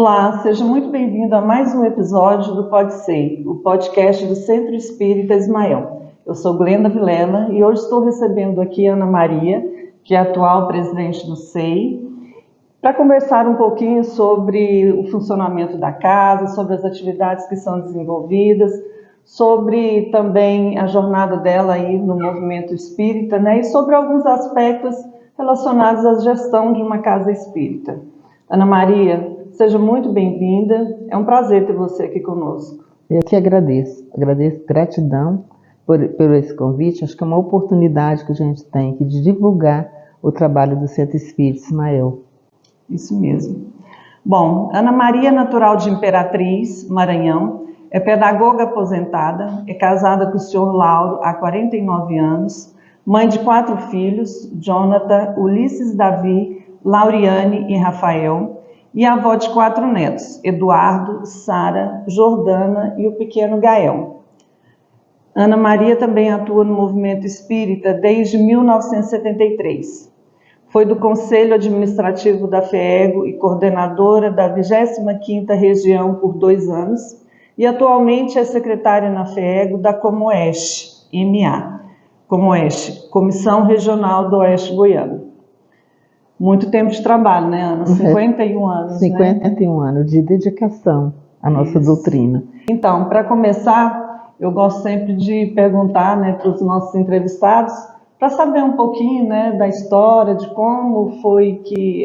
Olá, seja muito bem-vindo a mais um episódio do Pode Ser, o podcast do Centro Espírita Ismael. Eu sou Glenda Vilela e hoje estou recebendo aqui a Ana Maria, que é a atual presidente do SEI, para conversar um pouquinho sobre o funcionamento da casa, sobre as atividades que são desenvolvidas, sobre também a jornada dela aí no movimento espírita, né? E sobre alguns aspectos relacionados à gestão de uma casa espírita. Ana Maria, seja muito bem-vinda, é um prazer ter você aqui conosco. Eu que agradeço, gratidão por esse convite. Acho que é uma oportunidade que a gente tem aqui de divulgar o trabalho do Centro Espírita Ismael. Isso mesmo. Bom, Ana Maria é natural de Imperatriz, Maranhão, é pedagoga aposentada, é casada com o senhor Lauro há 49 anos, mãe de 4 filhos, Jonathan, Ulisses, Davi, Lauriane e Rafael, e avó de 4 netos, Eduardo, Sara, Jordana e o pequeno Gael. Ana Maria também atua no movimento espírita desde 1973. Foi do Conselho Administrativo da FEEGO e coordenadora da 25ª Região por 2 anos e atualmente é secretária na FEEGO da Comoeste, MA, Comoeste, Comissão Regional do Oeste Goiano. Muito tempo de trabalho, né, Ana? 51 anos, 51 né? anos de dedicação à nossa doutrina. Então, para começar, eu gosto sempre de perguntar, né, para os nossos entrevistados, para saber um pouquinho, né, da história, de como foi que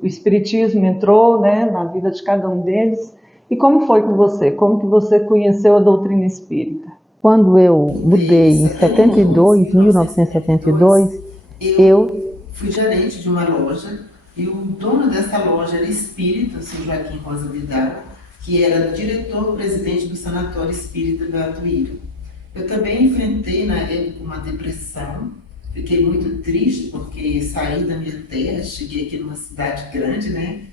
o Espiritismo entrou, né, na vida de cada um deles, e como foi com você, como que você conheceu a doutrina espírita? Quando eu mudei em 1972, eu fui gerente de uma loja e o dono dessa loja era espírita, o Sr. Joaquim Rosa Vidal, que era diretor-presidente do Sanatório Espírita do Atuíra. Eu também enfrentei na época uma depressão, fiquei muito triste porque saí da minha terra, cheguei aqui numa cidade grande, né?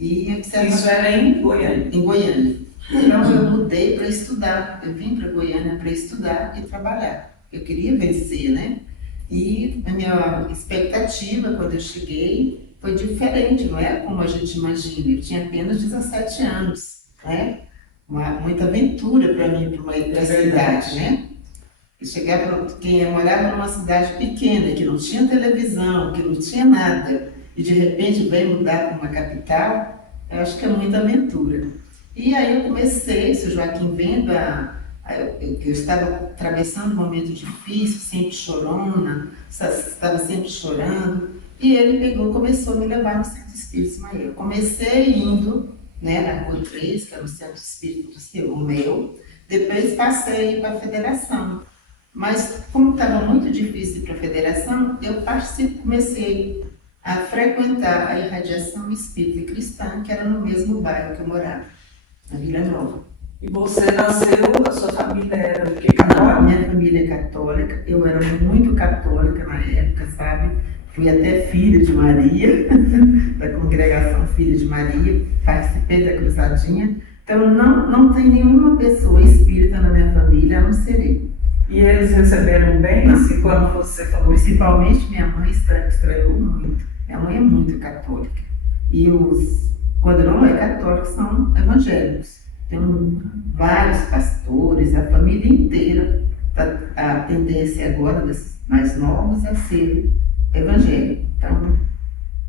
E Isso era em Goiânia? Em Goiânia. Então eu mudei para estudar, eu vim para Goiânia para estudar e trabalhar. Eu queria vencer, né? E a minha expectativa quando eu cheguei foi diferente, não é como a gente imagina. Eu tinha apenas 17 anos, né? Muita aventura para mim, para uma cidade, né? Quem morava numa cidade pequena, que não tinha televisão, que não tinha nada, e de repente veio mudar para uma capital, eu acho que é muita aventura. E aí eu comecei, se o Joaquim vendo que eu estava atravessando um momento difícil, sempre chorona, estava sempre chorando, e ele começou a me levar no Centro Espírita Ismael. Comecei indo, né, na Rua 3, que era o Centro Espírita do seu, o meu, depois passei para a Federação. Mas como estava muito difícil ir para a Federação, eu comecei a frequentar a Irradiação Espírita Cristã, que era no mesmo bairro que eu morava, na Vila Nova. E você nasceu, a sua família era o que? Católica? Minha família é católica, eu era muito católica na época, sabe? Fui até filha de Maria, da congregação Filha de Maria, participei da cruzadinha. Então não tem nenhuma pessoa espírita na minha família, a não ser eu. E eles receberam bem, assim, quando você falou? Principalmente minha mãe estranhou muito. Minha mãe é muito católica. E quando não é católico, são evangélicos. Tem vários pastores, a família inteira. A tendência agora dos mais novos é ser evangélico. Então,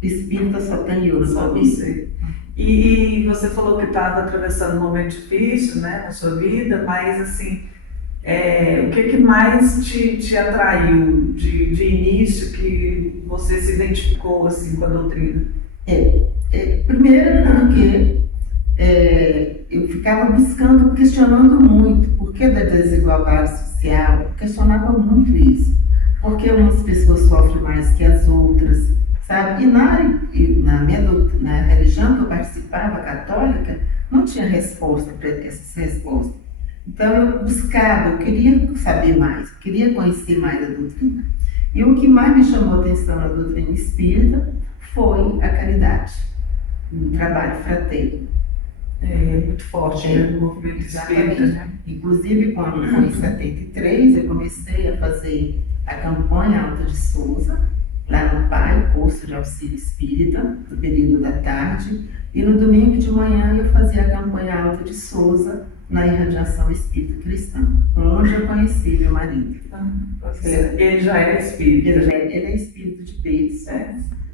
espírita só tem eu, só você. E você falou que estava atravessando um momento difícil, né, na sua vida, mas assim, o que mais te atraiu de início, que você se identificou assim com a doutrina? Primeiro porque eu ficava questionando muito por que da desigualdade social. Eu questionava muito isso. Porque umas pessoas sofrem mais que as outras, sabe? E na religião que eu participava, católica, não tinha resposta para essas respostas. Então eu queria saber mais, queria conhecer mais a doutrina. E o que mais me chamou a atenção na doutrina espírita foi a caridade, o trabalho fraterno. Muito forte, né, no movimento espírita, né? Inclusive, quando foi em 73, eu comecei a fazer a campanha Alta de Souza, lá no PAI, Posto de Auxílio Espírita, no período da tarde, e no domingo de manhã eu fazia a campanha Alta de Souza, na Irradiação Espírita Cristã, onde eu conheci meu marido. Ele já era espírita? Ele é espírito de berço,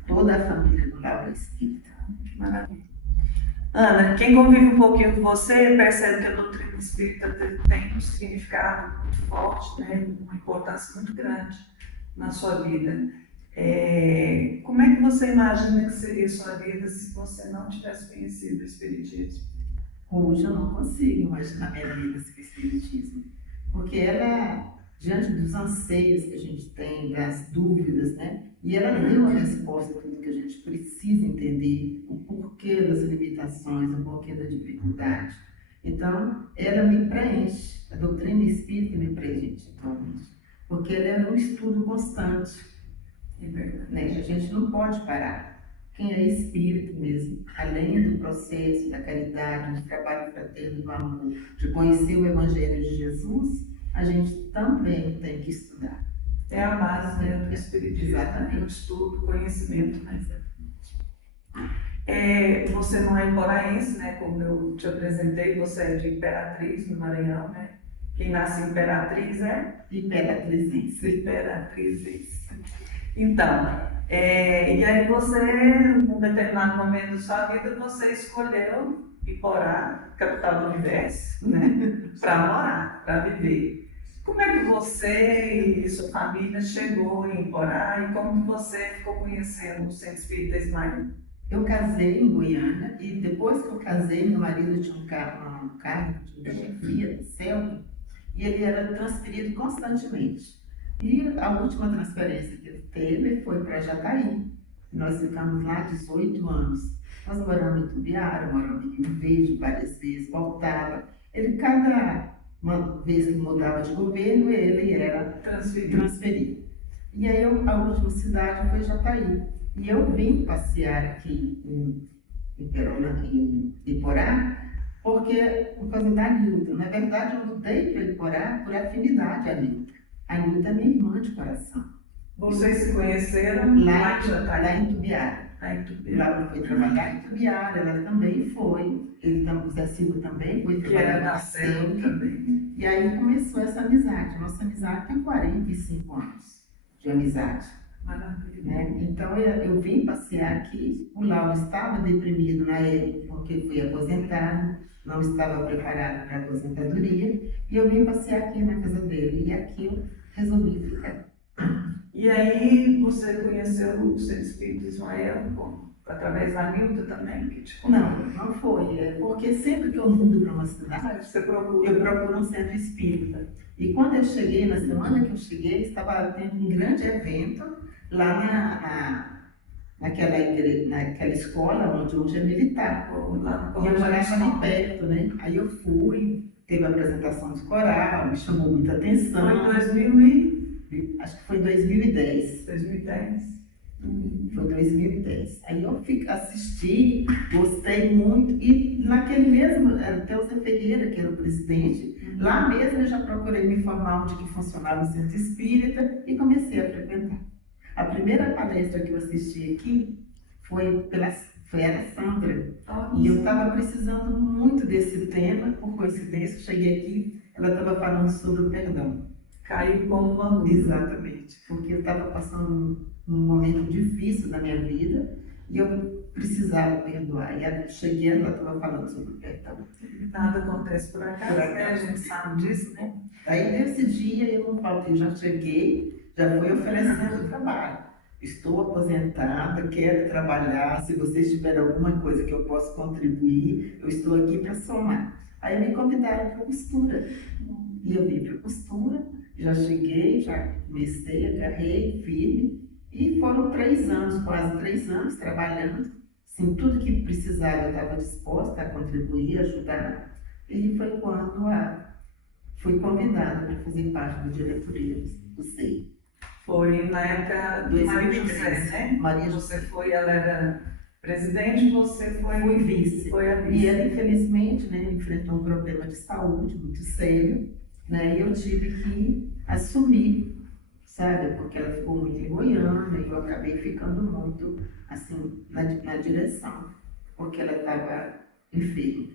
toda a família do Lauro é espírita. Que maravilha. Ana, quem convive um pouquinho com você percebe que a doutrina espírita tem um significado muito forte, né? Uma importância muito grande na sua vida. Como é que você imagina que seria a sua vida se você não tivesse conhecido o Espiritismo? Hoje eu não consigo imaginar minha vida sem o Espiritismo, porque ela, diante dos anseios que a gente tem, das dúvidas, né? E ela deu a resposta a tudo que a gente precisa entender, o porquê das limitações, o porquê da dificuldade. Então, ela me preenche, a doutrina espírita me preenche totalmente, porque ela é um estudo constante, né? A gente não pode parar. Quem é espírito mesmo, além do processo da caridade, do trabalho fraterno, do amor, de conhecer o Evangelho de Jesus, a gente também tem que estudar. É a base, né, do Espiritismo. Exatamente. O estudo, o conhecimento. Você não é iporaense, né? Como eu te apresentei, você é de Imperatriz, no Maranhão, né? Quem nasce em Imperatriz é? Imperatrizense. Imperatrizense. Então, e aí você, num determinado momento da sua vida, você escolheu Iporá, capital do universo, né? Para morar, para viver. Como é que você e sua família chegou em Iporá e como que você ficou conhecendo o Centro Espírita Ismael? Eu casei em Goiânia e depois que eu casei, meu marido tinha um cargo de chefia da CELP e ele era transferido constantemente. E a última transferência que ele teve foi para Jataí. Nós ficamos lá 18 anos. Nós moramos em Tubiara, moramos em Rio Verde várias vezes, voltava. Ele, uma vez que mudava de governo, ele era transferido. E aí a última cidade foi Jataí. E eu vim passear aqui em Iporá, por causa da Nilda. Na verdade, eu mudei para Iporá por afinidade à Nilda. A Nilda é minha irmã de coração. Vocês se conheceram lá em Tubiara. Lá eu fui trabalhar em Tubiara, ela também foi. O Zé Silva também foi trabalhar na CELP também. E aí começou essa amizade. Nossa amizade tem 45 anos de amizade. Maravilha. Né? Então eu vim passear aqui. O Lauro estava deprimido na época porque foi aposentado, não estava preparado para a aposentadoria, e eu vim passear aqui na casa dele, e aqui eu resolvi ficar. E aí você conheceu o Centro Espírita Ismael através da Nilda também, que te contou? Não foi, porque sempre que eu mudo para uma cidade, eu procuro um centro espírita. E quando eu cheguei, na semana que eu cheguei, estava tendo um grande evento lá naquela escola onde hoje é militar. E eu morava ali perto, né? Aí eu fui, teve a apresentação de coral, me chamou muita atenção. Foi em acho que foi em 2010. 2010? Foi 2010. Aí eu assisti, gostei muito, e naquele mesmo, até o Zé Ferreira, que era o presidente, lá mesmo eu já procurei me informar onde que funcionava o Centro Espírita e comecei a frequentar. A primeira palestra que eu assisti aqui foi a Sandra. E eu estava precisando muito desse tema, por coincidência, cheguei aqui, ela estava falando sobre o perdão. Caiu como uma luz. Exatamente, porque eu estava passando um momento difícil da minha vida e eu precisava perdoar. E eu cheguei, ela estava falando sobre o perdão. Nada acontece por acaso, né? A gente sabe disso, né? Aí nesse dia eu não faltei, já cheguei, já fui oferecendo trabalho. Estou aposentada, quero trabalhar, se vocês tiverem alguma coisa que eu possa contribuir, eu estou aqui para somar. Aí me convidaram para costura. E eu vim para costura, já cheguei, já comecei, agarrei firme. E foram 3 anos, quase 3 anos trabalhando. Assim, tudo que precisava eu estava disposta a contribuir, ajudar. E foi quando fui convidada para fazer parte do diretoria do SEI. Foi na época do Maria José, né? Maria José ela era presidente, você fui vice. Foi a vice. E ela, infelizmente, né, enfrentou um problema de saúde muito sério, né? E eu tive que assumir sabe? Porque ela ficou muito em Goiânia e eu acabei ficando muito, assim, na direção, porque ela estava enferma.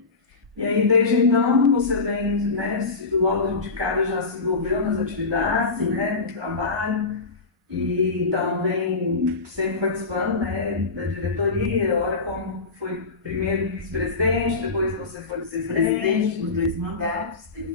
E aí, desde então, você vem, né, logo de cara já se envolveu nas atividades, né, no trabalho, e então vem sempre participando, né, da diretoria, olha como foi primeiro vice-presidente, depois você foi Presidente vice-presidente. por 2 mandatos, teve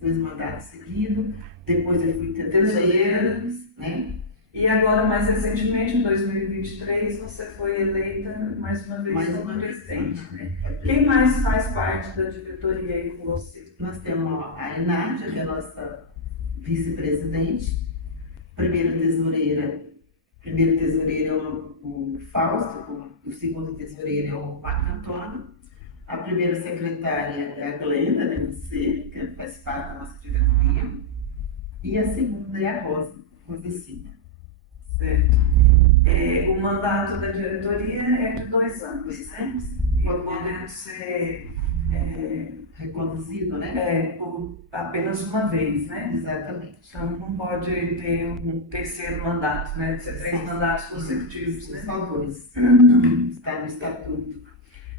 dois mandatos seguidos, depois eu fui tesoureira, né? E agora, mais recentemente, em 2023, você foi eleita mais uma vez como presidente. Né? Quem mais faz parte da diretoria aí com você? Nós temos a Inádia, que é a nossa vice-presidente, primeiro tesoureiro é o Fausto, o segundo tesoureiro é o Marco Antônio, a primeira secretária é a Glenda, né, você, que faz parte da nossa diretoria, e a segunda é a Rosa Cida. Certo. O mandato da diretoria é de 2 anos, né? Podendo ser reconduzido, né? Por apenas uma vez, né? Exatamente. Então não pode ter um terceiro mandato, né? Ser 3 mandatos consecutivos, né? Só 2. Está no estatuto.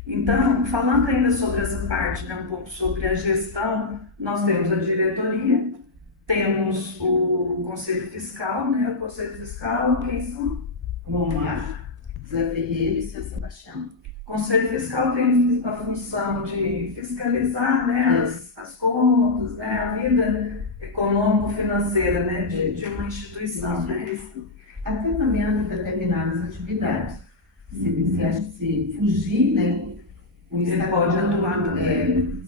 Então, falando ainda sobre essa parte, né, um pouco sobre a gestão, nós temos a diretoria, temos o Conselho Fiscal, né? O Conselho Fiscal, quem são? O Omar, Zé Ferreira e Seu Sebastião. O Conselho Fiscal tem a função de fiscalizar, né, as contas, né, a vida econômico-financeira, né, de uma instituição. Né? Até também a determinadas atividades. Se fugir, né, o Estado pode atuar também.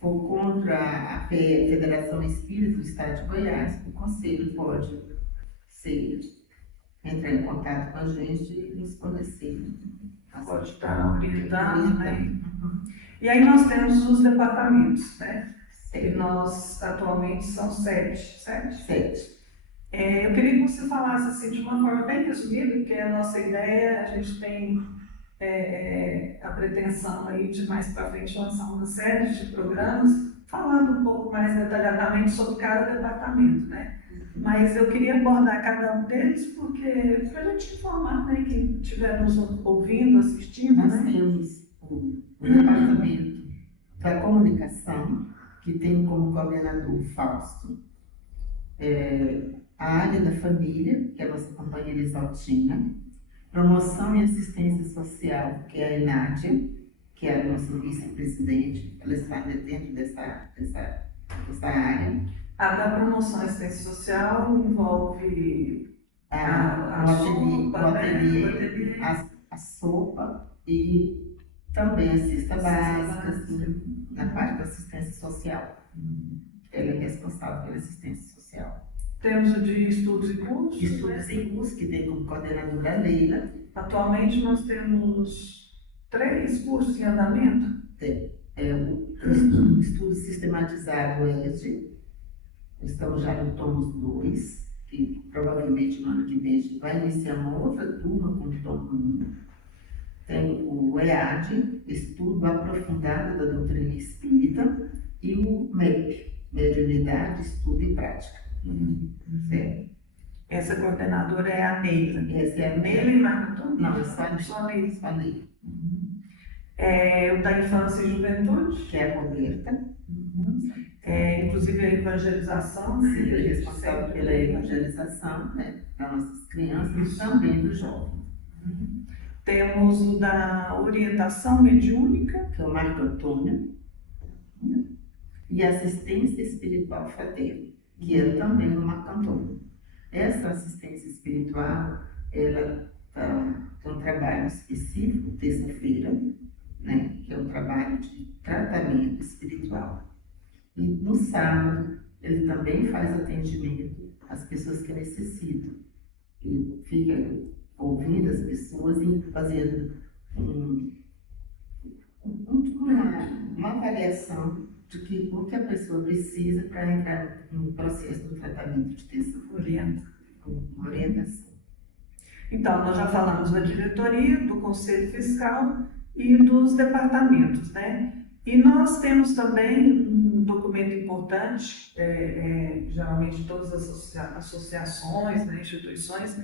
For contra a Federação Espírita do Estado de Goiás, o Conselho pode entrar em contato com a gente e nos fornecer. Pode estar orientando, né? E aí nós temos os departamentos, né? E nós atualmente são 7. 7. Eu queria que você falasse assim, de uma forma bem resumida, porque a nossa ideia, a gente tem a pretensão aí de mais para frente lançar uma série de programas falando um pouco mais detalhadamente sobre cada departamento, né? Mas eu queria abordar cada um deles porque para a gente informar, né, quem estiver nos ouvindo, assistindo. Nós né? temos o departamento da comunicação, que tem como coordenador o Fausto, a área da família, que é a nossa companheira Exaltina, promoção e assistência social, que é a Inádia, que é a nossa vice-presidente, ela está dentro dessa área. A da promoção e assistência social envolve o ateliê, a sopa e também a cesta básica, assim, na parte da assistência social. Ela é responsável pela assistência social. Temos o de estudos e cursos. Estudos e cursos, que tem como coordenadora a Leila. Atualmente nós temos 3 cursos em andamento. O estudo sistematizado estamos já no tomos 2, que provavelmente no ano que vem a gente vai iniciar uma outra turma com o tomo 1. Tem o EAD, Estudo Aprofundado da Doutrina Espírita, e o MEP, Mediunidade, Estudo e Prática. Certo? Essa coordenadora é a Neila. Essa é a Neila e Marco? Não, só a Neila. O da Infância e Juventude, que é a Roberta. Inclusive a evangelização. Sim, é responsável pela evangelização, né, das nossas crianças e também dos jovens. Temos o da orientação mediúnica, que é o Marco Antônio, e assistência espiritual fraterna, que é também o Marco Antônio. Essa assistência espiritual, ela tem um trabalho específico, terça-feira, né, que é um trabalho de tratamento espiritual. E no sábado, ele também faz atendimento às pessoas que necessitam. Ele fica ouvindo as pessoas e fazendo uma avaliação de o que a pessoa precisa para entrar no processo do tratamento de terça-feira. Orientação. Então, nós já falamos da diretoria, do Conselho Fiscal e dos departamentos, né? E nós temos também um documento importante importante, geralmente todas as associações, né, instituições,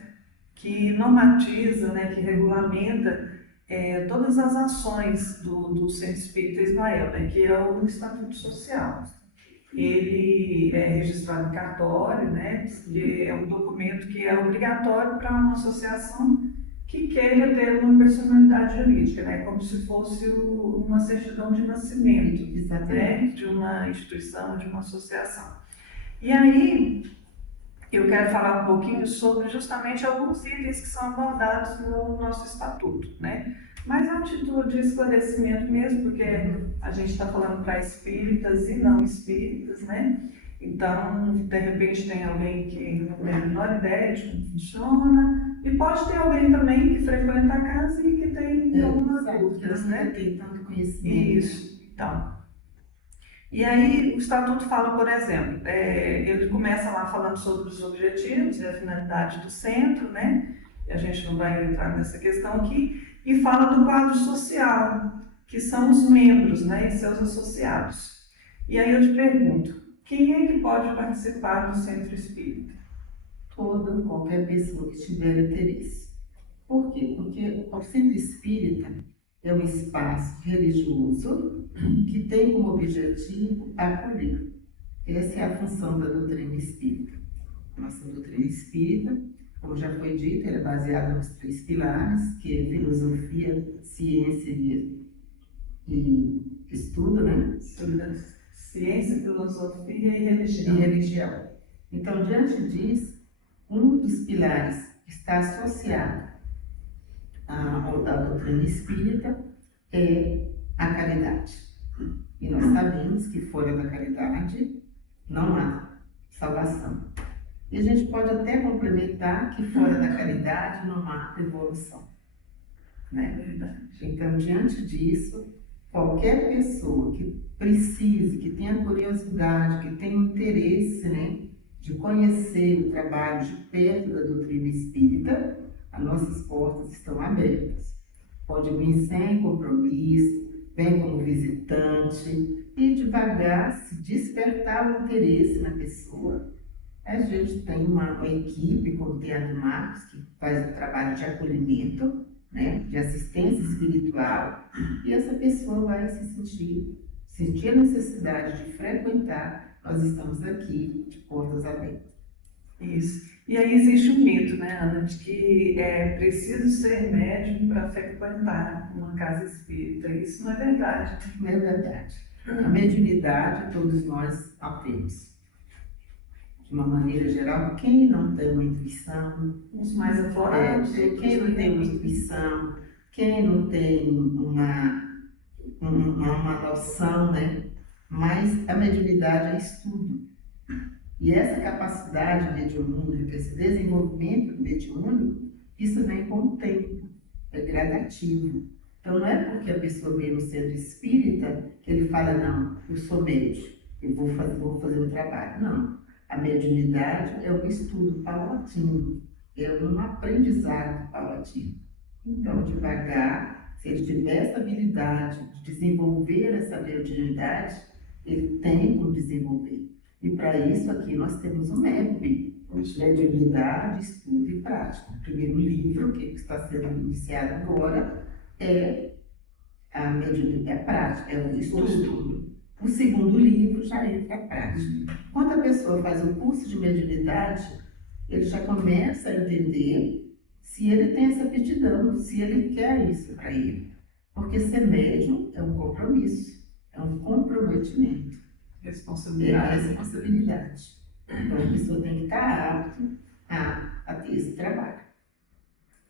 que normatiza, né, que regulamenta todas as ações do Centro Espírita Ismael, né, que é o Estatuto Social. Ele é registrado em cartório, né, que é um documento que é obrigatório para uma associação que queira ter uma personalidade jurídica, né, como se fosse uma certidão de nascimento, né, de uma instituição, de uma associação. E aí, eu quero falar um pouquinho sobre justamente alguns itens que são abordados no nosso estatuto, né? Mas a título de esclarecimento mesmo, porque a gente está falando para espíritas e não espíritas, né? Então, de repente tem alguém que não tem a menor ideia de como funciona, e pode ter alguém também que frequenta a casa e que tem algumas dúvidas, né? Tem tanto conhecimento. Isso, então. E aí o Estatuto fala, por exemplo, ele começa lá falando sobre os objetivos e a finalidade do centro, né? E a gente não vai entrar nessa questão aqui, e fala do quadro social, que são os membros, né, e seus associados. E aí eu te pergunto, quem é que pode participar do centro espírita? Qualquer pessoa que tiver interesse. Por quê? Porque o centro espírita é um espaço religioso que tem como objetivo acolher. Essa é a função da doutrina espírita. Nossa doutrina espírita, como já foi dito, ela é baseada nos 3 pilares, que é filosofia, ciência e estudo, né? Ciência, filosofia e religião. Então, diante disso, um dos pilares que está associado à doutrina espírita é a caridade. E nós sabemos que fora da caridade não há salvação. E a gente pode até complementar que fora da caridade não há evolução. Né? Então, diante disso, qualquer pessoa que precise, que tenha curiosidade, que tenha interesse, né, de conhecer o trabalho de perto da doutrina espírita, as nossas portas estão abertas. Pode vir sem compromisso, vem como visitante e devagar se despertar o interesse na pessoa. A gente tem uma equipe, como o Teatro Marcos, que faz o trabalho de acolhimento, né, de assistência espiritual, e essa pessoa vai sentir a necessidade de frequentar. Nós estamos aqui de portas abertas. Isso. E aí existe um mito, né, Ana, de que é preciso ser médium para frequentar uma casa espírita. Isso não é verdade. Não é verdade. A mediunidade todos nós a temos. De uma maneira geral, quem não tem uma intuição, os mais aflorados, quem não tem uma intuição, quem não tem uma noção, né? Mas a mediunidade é estudo. E essa capacidade mediúnica, esse desenvolvimento mediúnico, isso vem com o tempo, é gradativo. Então não é porque a pessoa vem no centro espírita que ele fala, não, eu sou médium, eu vou fazer um trabalho. Não, a mediunidade é um estudo paulatino, é um aprendizado paulatino. Então, devagar, se ele tiver essa habilidade de desenvolver essa mediunidade, ele tem como desenvolver. E para isso aqui nós temos um MEP, Mediunidade, Estudo e Prática. O primeiro livro, que está sendo iniciado agora, é a mediunidade, a prática, é o estudo. O segundo livro já entra a prática. Quando a pessoa faz um curso de mediunidade, ele já começa a entender se ele tem essa aptidão, se ele quer isso para ele. Porque ser médium é um compromisso, é um comprometimento. Responsabilidade. É a responsabilidade. Então a pessoa tem que estar apta a ter esse trabalho.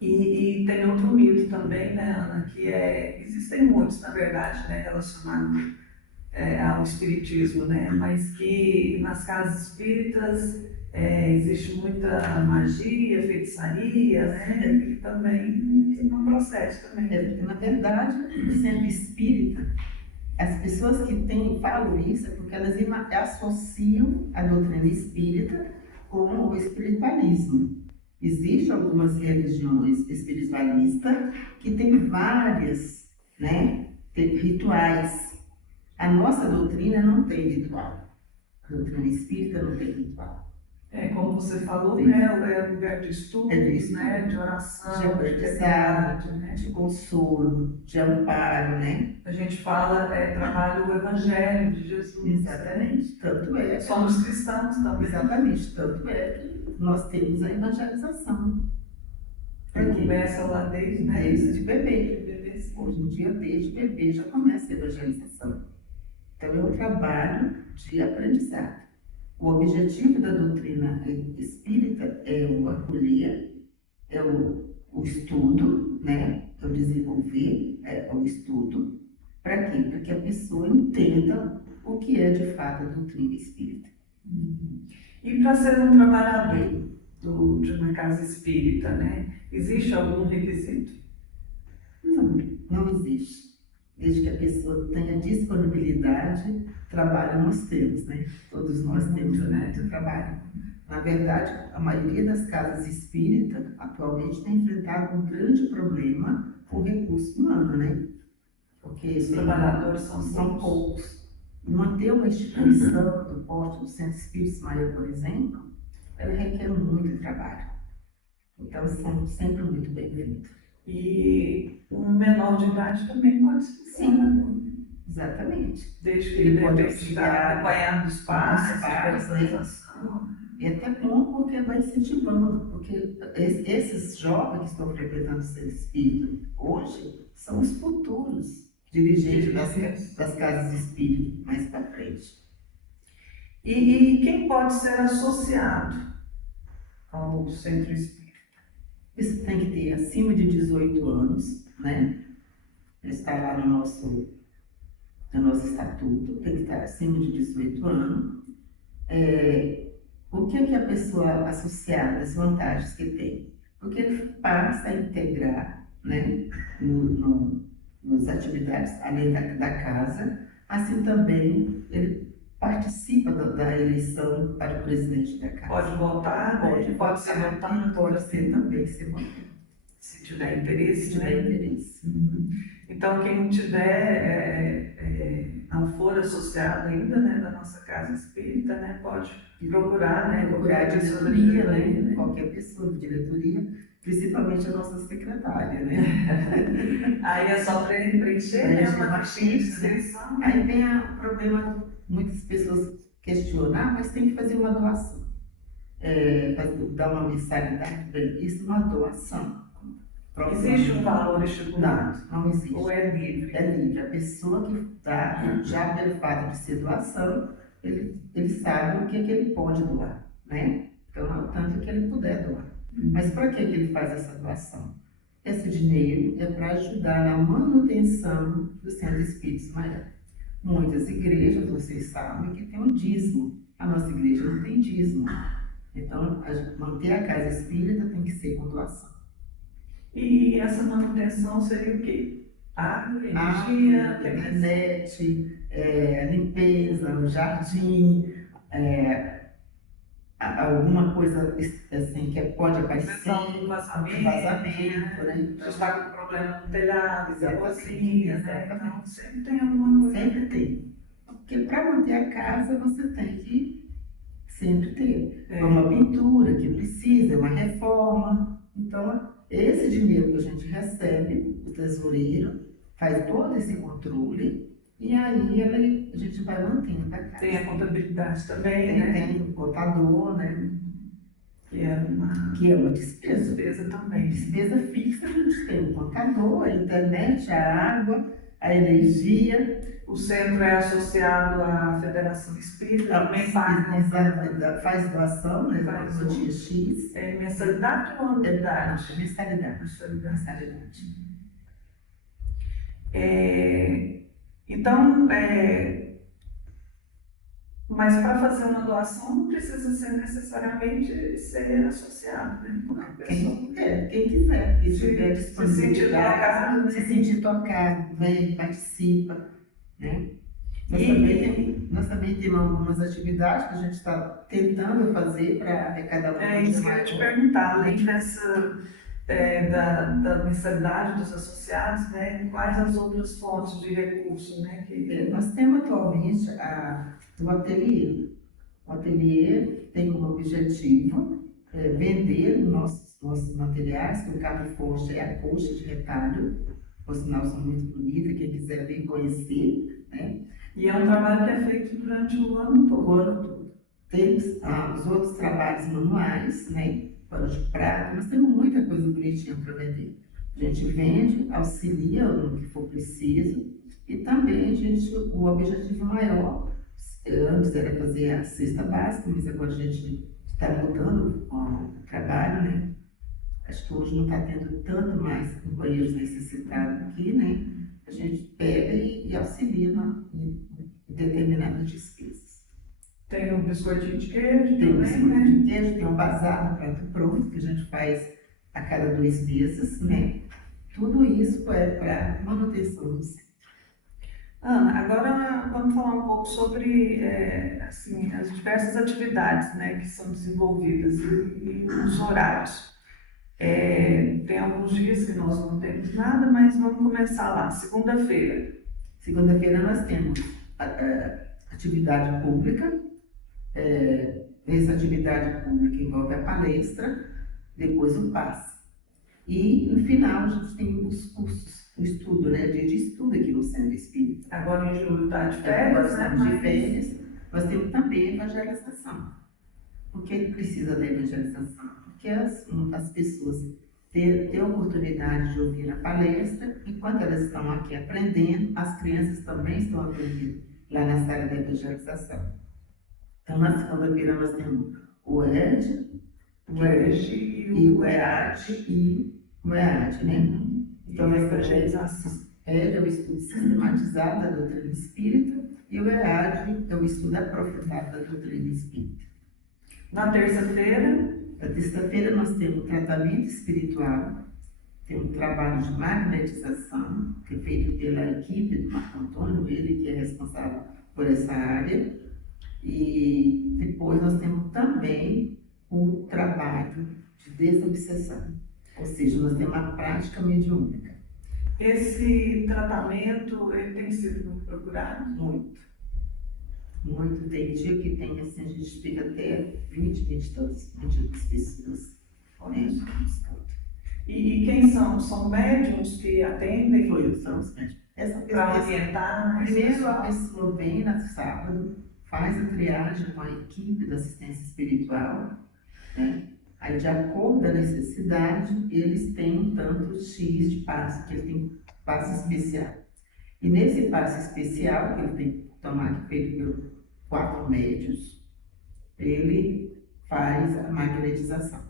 E tem outro mito também, né, Ana, que existem muitos, na verdade, né, relacionados ao espiritismo, né, mas que nas casas espíritas existe muita magia, feitiçaria, né, que também não procede também. Porque, na verdade, no centro espírita, as pessoas que falam isso é porque elas associam a doutrina espírita com o espiritualismo. Existem algumas religiões espiritualistas que têm várias, né, rituais. A nossa doutrina não tem ritual. doutrina espírita não tem ritual. Como você falou, né, é lugar de estudo, né, de oração, de aprendizado, né, de consolo, de amparo, né? A gente fala, trabalha o Evangelho de Jesus. Exatamente, tanto é. Somos cristãos também. Exatamente, tanto é que nós temos a evangelização. Que começa lá desde bebê. Hoje em dia, desde bebê, já começa a evangelização. Então, é um trabalho de aprendizado. O objetivo da doutrina espírita é o acolher, é o estudo, né? É o desenvolver, é o estudo. Para quê? Para que a pessoa entenda o que é de fato a doutrina espírita. E para ser um trabalhador de uma casa espírita, né? Existe algum requisito? Não existe. Desde que a pessoa tenha disponibilidade, trabalho nós temos, né? Todos nós temos muito trabalho. Na verdade, a maioria das casas espíritas atualmente tem enfrentado um grande problema com o recurso humano, né? Porque os trabalhadores são poucos. Manter uma instituição do porte do Centro Espírita Ismael, por exemplo, ela requer muito trabalho. Então, são sempre muito bem-vindos. E um menor de idade também pode ser. Sim, exatamente. Desde que ele pode estar acompanhando os passos, E até bom porque vai incentivando, porque esses jovens que estão frequentando o Centro Espírita hoje são os futuros dirigentes das casas espíritas mais para frente. E quem pode ser associado ao Centro Espírita? Isso tem que ter acima de 18 anos, né? Está lá no nosso estatuto, tem que estar acima de 18 anos. O que é a pessoa associada, as vantagens que tem? Porque ele passa a integrar, né, nas atividades além da casa, assim também ele participa da eleição para o presidente da casa. Pode votar, pode ser votado, pode ser também ser votado. Se tiver interesse. Se tiver interesse. Então, quem não tiver, não for associado ainda, né, da nossa casa espírita, né, pode procurar, né, procurar a diretoria, né, qualquer pessoa de diretoria, principalmente a nossa secretária, né. Aí é só preencher, né, uma fichinha de inscrição. Aí vem o problema, muitas pessoas questionam, mas tem que fazer uma doação. Dar uma mensalidade, isso é uma doação. Existe um valor estipulado? Não existe. Ou é livre? É livre. A pessoa que dá, já pelo fato de ser doação, ele sabe o que ele pode doar, né? Então, tanto que ele puder doar. Mas para que ele faz essa doação? Esse dinheiro é para ajudar na manutenção do Centro Espírita Ismael. Muitas igrejas, vocês sabem, que tem um dízimo. A nossa igreja não tem dízimo. Então, manter a casa espírita tem que ser com doação. E essa manutenção seria o quê? Água, energia, internet, limpeza, o jardim, alguma coisa assim que pode aparecer. Vazamento, né? Já está com problema no telhado, da cozinha, né? Então, sempre tem alguma coisa. Sempre tem. Porque para manter a casa você tem que sempre ter uma pintura que precisa, uma reforma. Então, esse dinheiro que a gente recebe, o tesoureiro faz todo esse controle e aí a gente vai mantendo a casa. Tem a contabilidade também, né? Tem o contador, né? Que é uma despesa também. Despesa fixa, a gente tem o contador, a internet, a água, a energia. O centro é associado à Federação Espírita, também faz doação, né? Faz no dia X. É mensalidade ou anuidade? Mensalidade. Então, mas para fazer uma doação não precisa ser necessariamente ser associado, né? Quem quiser, que tiver disponibilidade, se sentir tocado, vem, participa, né? Nós também temos algumas atividades que a gente está tentando fazer para arrecadar um isso que eu ia te perguntar, além dessa da mensalidade dos associados, né? Quais as outras fontes de recursos, né? Nós temos atualmente o ateliê. O ateliê tem como objetivo vender nossos materiais, que o cabo forte é a colcha de retalho, por sinal são muito bonitas, quem quiser vir conhecer, né? E é um trabalho que é feito durante o ano todo. O ano todo. Temos os outros trabalhos manuais, né? Pano de prata, nós temos muita coisa bonitinha para vender. A gente vende, auxilia no que for preciso, e também o objetivo maior, antes era fazer a cesta básica, mas agora a gente está mudando o trabalho, né? Acho que hoje não está tendo tanto mais companheiros necessitados aqui, né? A gente pega e auxilia em determinadas despesas. Tem um biscoitinho de queijo, Tem um também, biscoito né? de queijo, tem um bazar no prato pronto, que a gente faz a cada 2 meses, né? Tudo isso é para manutenção do centro. Ana, agora vamos falar um pouco sobre assim, as diversas atividades, né, que são desenvolvidas e os horários. Tem alguns dias que nós não temos nada, mas vamos começar lá. Segunda-feira. Segunda-feira nós temos atividade pública. Essa atividade pública envolve a palestra, depois o passe. E, no final, a gente tem os cursos, o estudo, né? Dia de estudo aqui no Centro Espírita. Agora em julho está de férias, né? De férias. Nós temos também a evangelização. Por que precisa da evangelização? Porque as pessoas ter a oportunidade de ouvir a palestra, enquanto elas estão aqui aprendendo, as crianças também estão aprendendo lá na sala da evangelização. Então, na segunda-feira, nós temos o ED, o EAD e o EAD, né? Então, nós temos ED é o estudo sistematizado da doutrina espírita e o EAD é o estudo aprofundado da doutrina espírita. Na terça-feira? Na terça-feira, nós temos o tratamento espiritual, temos um trabalho de magnetização, que é feito pela equipe do Marco Antônio, ele que é responsável por essa área. E depois nós temos também o trabalho de desobsessão, ou seja, nós temos uma prática mediúnica. Esse tratamento, ele tem sido muito procurado? Muito. Muito. Tem dia que tem, assim, a gente fica até 20 pessoas. Honestas. E quem são? São médiums que atendem? São os médiums. Para orientar? Primeiro a pessoa vem no sábado, faz a triagem com a equipe da assistência espiritual, né? Aí, de acordo com a necessidade, eles têm um tanto X de passe, que eles têm passe especial. E nesse passe especial, que ele tem que tomar, que é feito por 4 médios, ele faz a magnetização.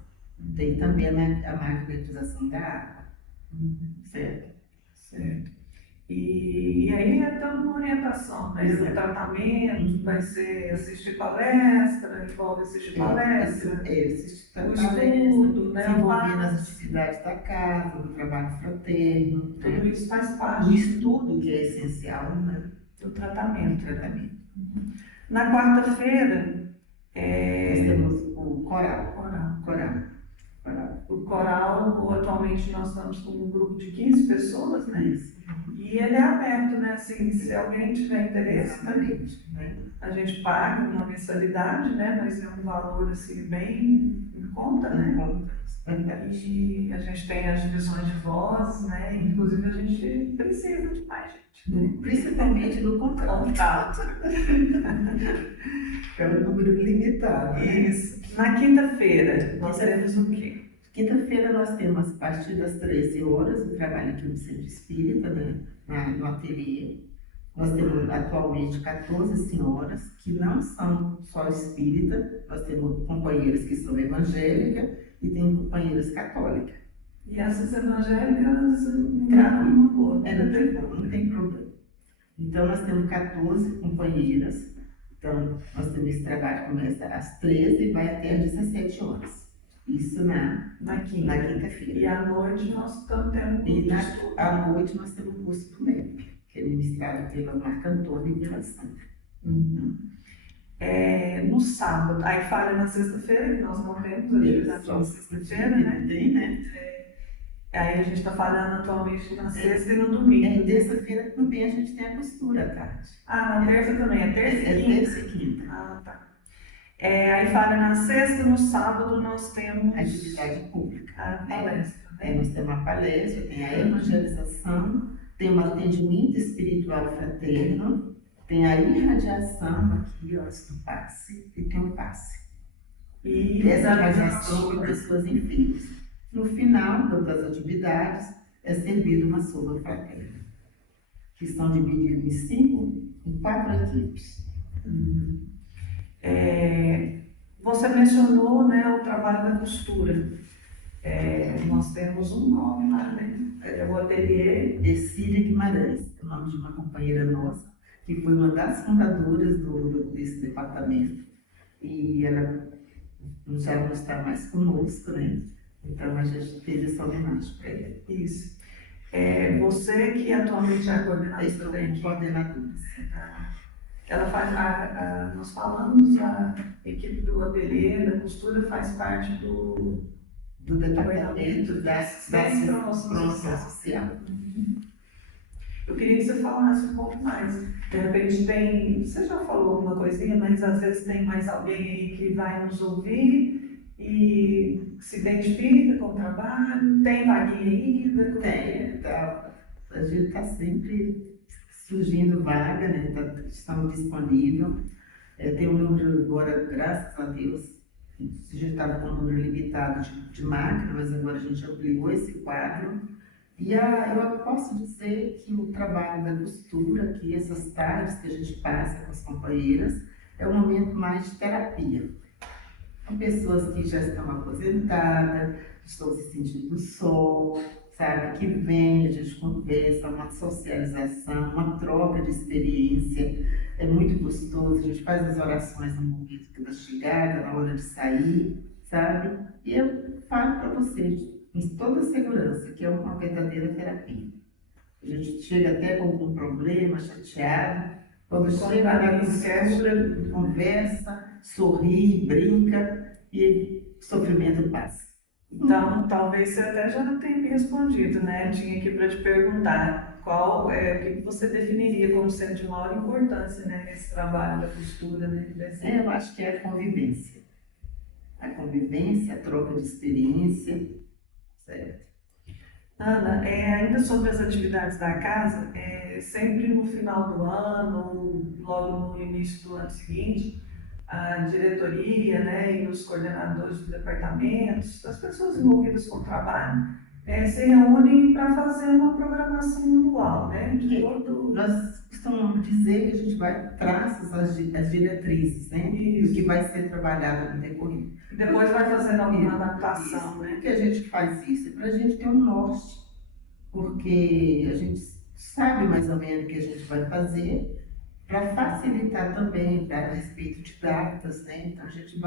Tem também a magnetização da água. Certo? Certo. E aí é dando uma orientação, né? O tratamento vai ser assistir palestra, envolve assistir palestra, assistir o estudo, né? Se envolver nas atividades da casa, no trabalho fraterno. Tudo isso faz parte do estudo, que é essencial, né? do tratamento. Na quarta-feira, nós temos o coral. O coral, atualmente nós estamos com um grupo de 15 pessoas, né? Isso. E ele é aberto, né? Assim, se alguém tiver interesse, né? A gente paga uma mensalidade, né? Mas é um valor, assim, bem em conta, né? E a gente tem as divisões de voz, né? Inclusive, a gente precisa de mais gente. Principalmente no contato. É um número limitado. Isso. Na quinta-feira, nós temos o quê? Quinta-feira nós temos, a partir das 13 horas, o trabalho aqui no Centro Espírita, né, no ateliê. Nós temos atualmente 14 senhoras que não são só espírita, nós temos companheiras que são evangélicas e tem companheiras católicas. E essas evangélicas entraram numa boa. Não tem problema. Então nós temos 14 companheiras. Então nós temos esse trabalho que começa às 13 e vai até às 17 horas. Isso na quinta-feira. E à noite nós estamos tendo curso. À noite nós temos o curso do MEP, que é ministrado pela Marco Antônio e pela Sandra. No sábado, aí falha na sexta-feira, que nós não temos atividade na sexta-feira, né? Tem, né? Aí a gente está falhando atualmente na sexta e no domingo. Terça-feira também a gente tem a costura à tarde. Na terça também, é terça e quinta? É terça e quinta. Tá. Aí fala, na sexta, no sábado, nós temos atividade pública. a palestra, né? Nós temos uma palestra, tem a evangelização, tem um atendimento espiritual fraterno, tem a irradiação aqui, ó, do passe, e tem um passe. E essa irradiação para pessoas enfermas. No final das atividades, é servida uma sopa fraterna, que estão divididas em 4 equipes. Você mencionou, né, o trabalho da costura. Nós temos um nome lá, né? É o ateliê Ercília Guimarães, é o nome de uma companheira nossa, que foi uma das fundadoras desse departamento. E ela já não está mais conosco, né? Então a gente fez essa homenagem para ela. Isso. Você que atualmente é a coordenadora da equipe. Coordenadora. Ela faz, nós falamos, a equipe do ateliê, da costura, faz parte do departamento da promoção social. Eu queria que você falasse um pouco mais. De repente você já falou alguma coisinha, mas às vezes tem mais alguém aí que vai nos ouvir e se identifica com o trabalho, tem vaguinha ainda? A gente está sempre surgindo vaga, né? Estamos disponíveis. Tem um número agora, graças a Deus, a gente estava com um número limitado de máquina, mas agora a gente ampliou esse quadro. E eu posso dizer que o trabalho da costura, que essas tardes que a gente passa com as companheiras, é um momento mais de terapia. São pessoas que já estão aposentadas, estão se sentindo só, sabe, que vem, a gente conversa, uma socialização, uma troca de experiência. É muito gostoso, a gente faz as orações no momento da chegada, na hora de sair, sabe? E eu falo para vocês, com toda segurança, que é uma verdadeira terapia. A gente chega até com algum problema, chateado, quando chega na costura, conversa, sorri, brinca e o sofrimento passa. Então, talvez você até já não tenha me respondido, né? Eu tinha aqui para te perguntar o que você definiria como sendo de maior importância, né, nesse trabalho da costura, né? Eu acho que é a convivência. A convivência, a troca de experiência, certo? Ana, ainda sobre as atividades da casa, sempre no final do ano, logo no início do ano seguinte, a diretoria, né, e os coordenadores dos departamentos, as pessoas envolvidas com o trabalho, se reúnem para fazer uma programação anual, né? Nós costumamos dizer que a gente vai traçar as diretrizes, né? E o que vai ser trabalhado no decorrer. E depois vai fazendo alguma adaptação, né? Por que a gente faz isso? É para a gente ter um norte, porque a gente sabe mais ou menos o que a gente vai fazer, para facilitar também a respeito de datas, né? Então a gente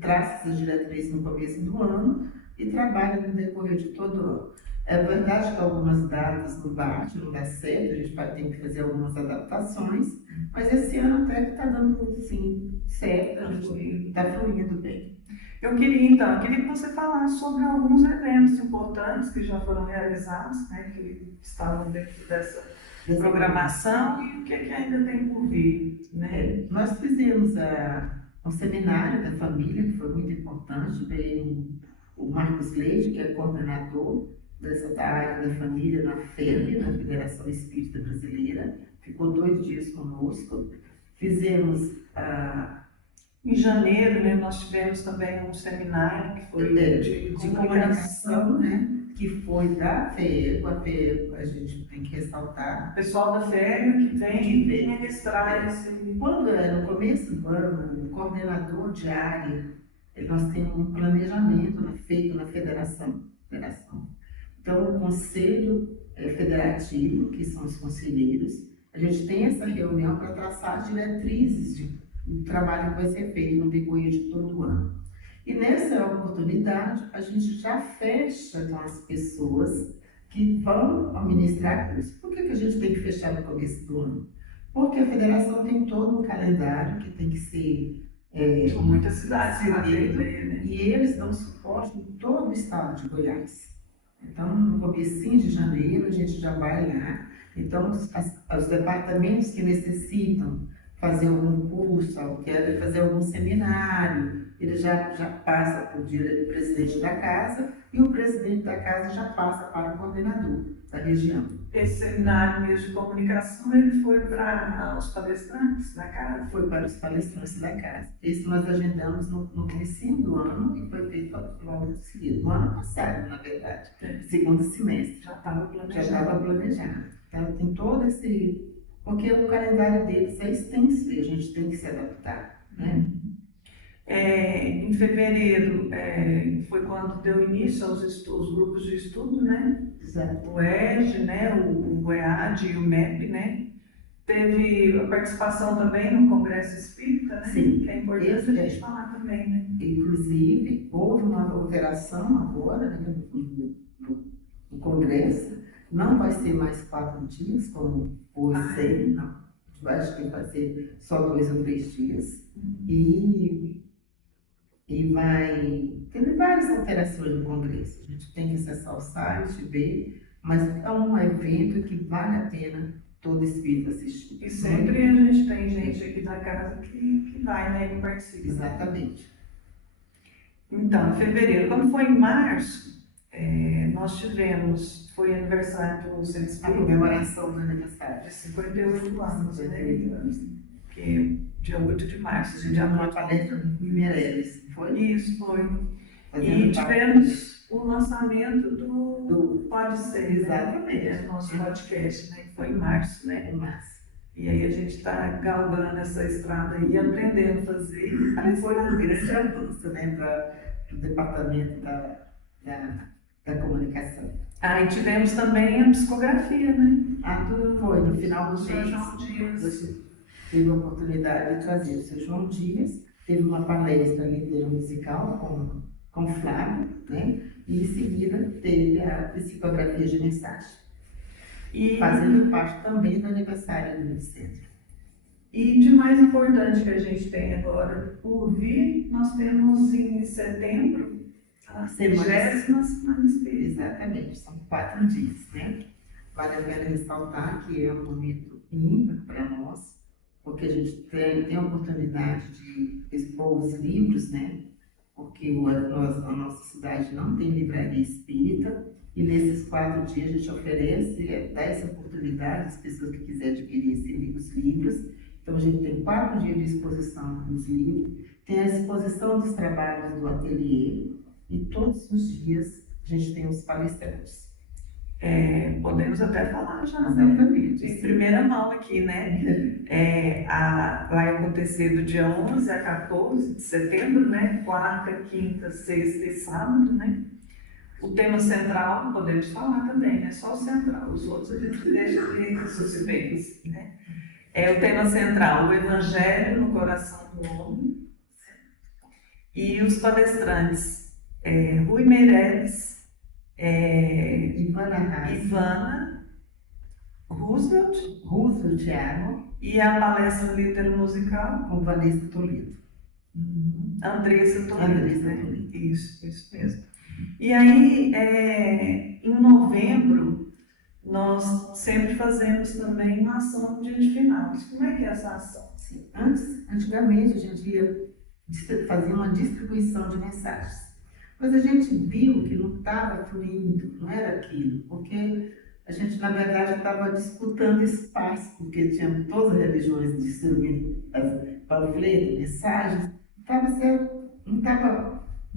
traça essas diretrizes no começo do ano e trabalha no decorrer de todo o ano. É verdade que algumas datas não batem, não dá certo, a gente vai ter que fazer algumas adaptações, mas esse ano até que está dando, sim, certo, a gente está fluindo bem. Eu queria que você falasse sobre alguns eventos importantes que já foram realizados, né, que estavam dentro dessa programação e o que ainda tem por vir, né? Nós fizemos um seminário da família, que foi muito importante, veio o Marcos Leite, que é coordenador da área da família na FEB, na Federação Espírita Brasileira, ficou 2 dias conosco. Fizemos em janeiro, né, nós tivemos também um seminário que foi de comunicação, né, que foi da FEB. A FEB a gente tem que ressaltar. O pessoal da FEB que vem ministrar esse... Quando no começo do ano, o coordenador de área, nós temos um planejamento feito na federação. Então, o Conselho Federativo, que são os conselheiros, a gente tem essa reunião para traçar as diretrizes do trabalho que vai ser feito no decorrer de todo o ano. E nessa oportunidade, a gente já fecha com as pessoas que vão administrar curso. Por que a gente tem que fechar no começo do ano? Porque a federação tem todo um calendário que tem que ser... São muitas cidades, né? E eles dão suporte em todo o estado de Goiás. Então, no comecinho de janeiro, a gente já vai lá. Então, os departamentos que necessitam fazer algum curso, quer fazer algum seminário, ele já passa para o presidente da casa e o presidente da casa já passa para o coordenador da região. Esse seminário mesmo de comunicação, ele foi para os palestrantes da casa? Foi para os palestrantes da casa. Esse nós agendamos no comecinho do ano e foi feito logo em seguida. No ano passado, na verdade, segundo semestre. Já estava planejado. Já estava planejado. Então, tem todo esse... Porque o calendário deles é extenso e a gente tem que se adaptar, né? Em fevereiro foi quando deu início aos grupos de estudo, né? Exato. O EG, né? O EAD e o MEP, né? Teve a participação também no Congresso Espírita, né? Sim. Que é importante a gente falar também, né? Inclusive, houve uma alteração agora, né, no Congresso. Não vai ser mais 4 dias, como foi sempre, não. Acho que vai ser só 2 ou 3 dias. E teve várias alterações no Congresso. A gente tem que acessar o site, ver, mas é um evento que vale a pena todo espírito assistir. E sempre a gente tem gente aqui da casa que vai, né, que participa. Exatamente. Então, em fevereiro. Quando foi em março, nós tivemos, foi aniversário do Centro A Espírita. comemoração do aniversário. De 58 anos, né? Que dia 8 de março, a gente já Uma palestra em Meireles, foi? Isso, foi. Fazendo E tivemos o lançamento do Pode Ser, Exatamente. né? Nosso podcast, né? Que foi em março, né? Em março. E aí a gente está galgando essa estrada aí, aprendendo a fazer. Aí foi um grande avanço, né, para o departamento da comunicação. E tivemos também a psicografia, né? Tudo foi no final do Seu mês. João Dias. Você teve a oportunidade de trazer o seu João Dias, teve uma palestra líder musical com Flávio, né? E em seguida teve a psicografia de mensagem, fazendo parte também do aniversário do centro. E de mais importante que a gente tem agora por vir, nós temos em setembro a 30ª Semana Espírita. Exatamente, são 4 dias, né? Vale a pena ressaltar que é um momento ímpar para nós, porque a gente tem a oportunidade de expor os livros, né? Porque a nossa cidade não tem livraria espírita, e nesses 4 dias a gente oferece, dá essa oportunidade às pessoas que quiserem adquirir os livros. Então a gente tem 4 dias de exposição dos livros, tem a exposição dos trabalhos do ateliê, e todos os dias a gente tem os palestrantes. Podemos até falar já, exatamente, né? Em primeira mão aqui, né? Vai acontecer do dia 11 a 14 de setembro, né? Quarta, quinta, sexta e sábado, né? O tema central, podemos falar também, né? Só o central, os outros a gente deixa de suspeitos, né? O tema central, o Evangelho no Coração do Homem. E os palestrantes, Rui Meireles, Ivana Roosevelt Thiago, e a palestra líder musical com Vanessa Toledo. Andressa Toledo. Andressa Toledo. Isso mesmo. E aí, em novembro, nós sempre fazemos também uma ação de finados. Como é que é essa ação? Sim. Antigamente a gente ia fazer uma distribuição de mensagens. Mas a gente viu que não estava fluindo, não era aquilo, porque a gente, na verdade, estava disputando espaço, porque tinha todas as religiões distribuindo panfletos, mensagens, a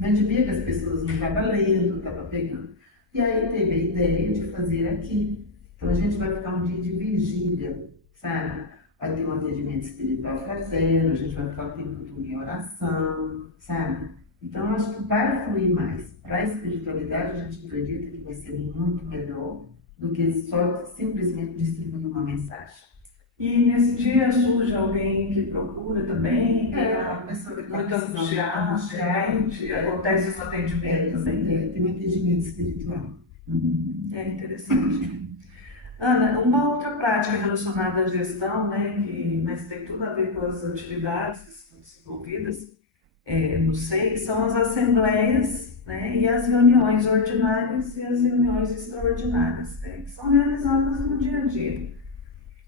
gente via que as pessoas não estavam lendo, estavam pegando. E aí teve a ideia de fazer aqui. Então a gente vai ficar um dia de vigília, sabe? Vai ter um atendimento espiritual fraterno, a gente vai ficar o tempo todo em oração, sabe? Então, acho que vai fluir mais. Para a espiritualidade, a gente acredita que vai ser muito melhor do que só simplesmente distribuir uma mensagem. E nesse dia surge alguém que procura também? Uma pessoa que muito angustiada, acontece um atendimento também? Tem um atendimento espiritual. É interessante. Ana, uma outra prática relacionada à gestão, né, mas tem tudo a ver com as atividades que estão desenvolvidas, no SEI, são as assembleias, né, e as reuniões ordinárias e as reuniões extraordinárias, né, que são realizadas no dia a dia.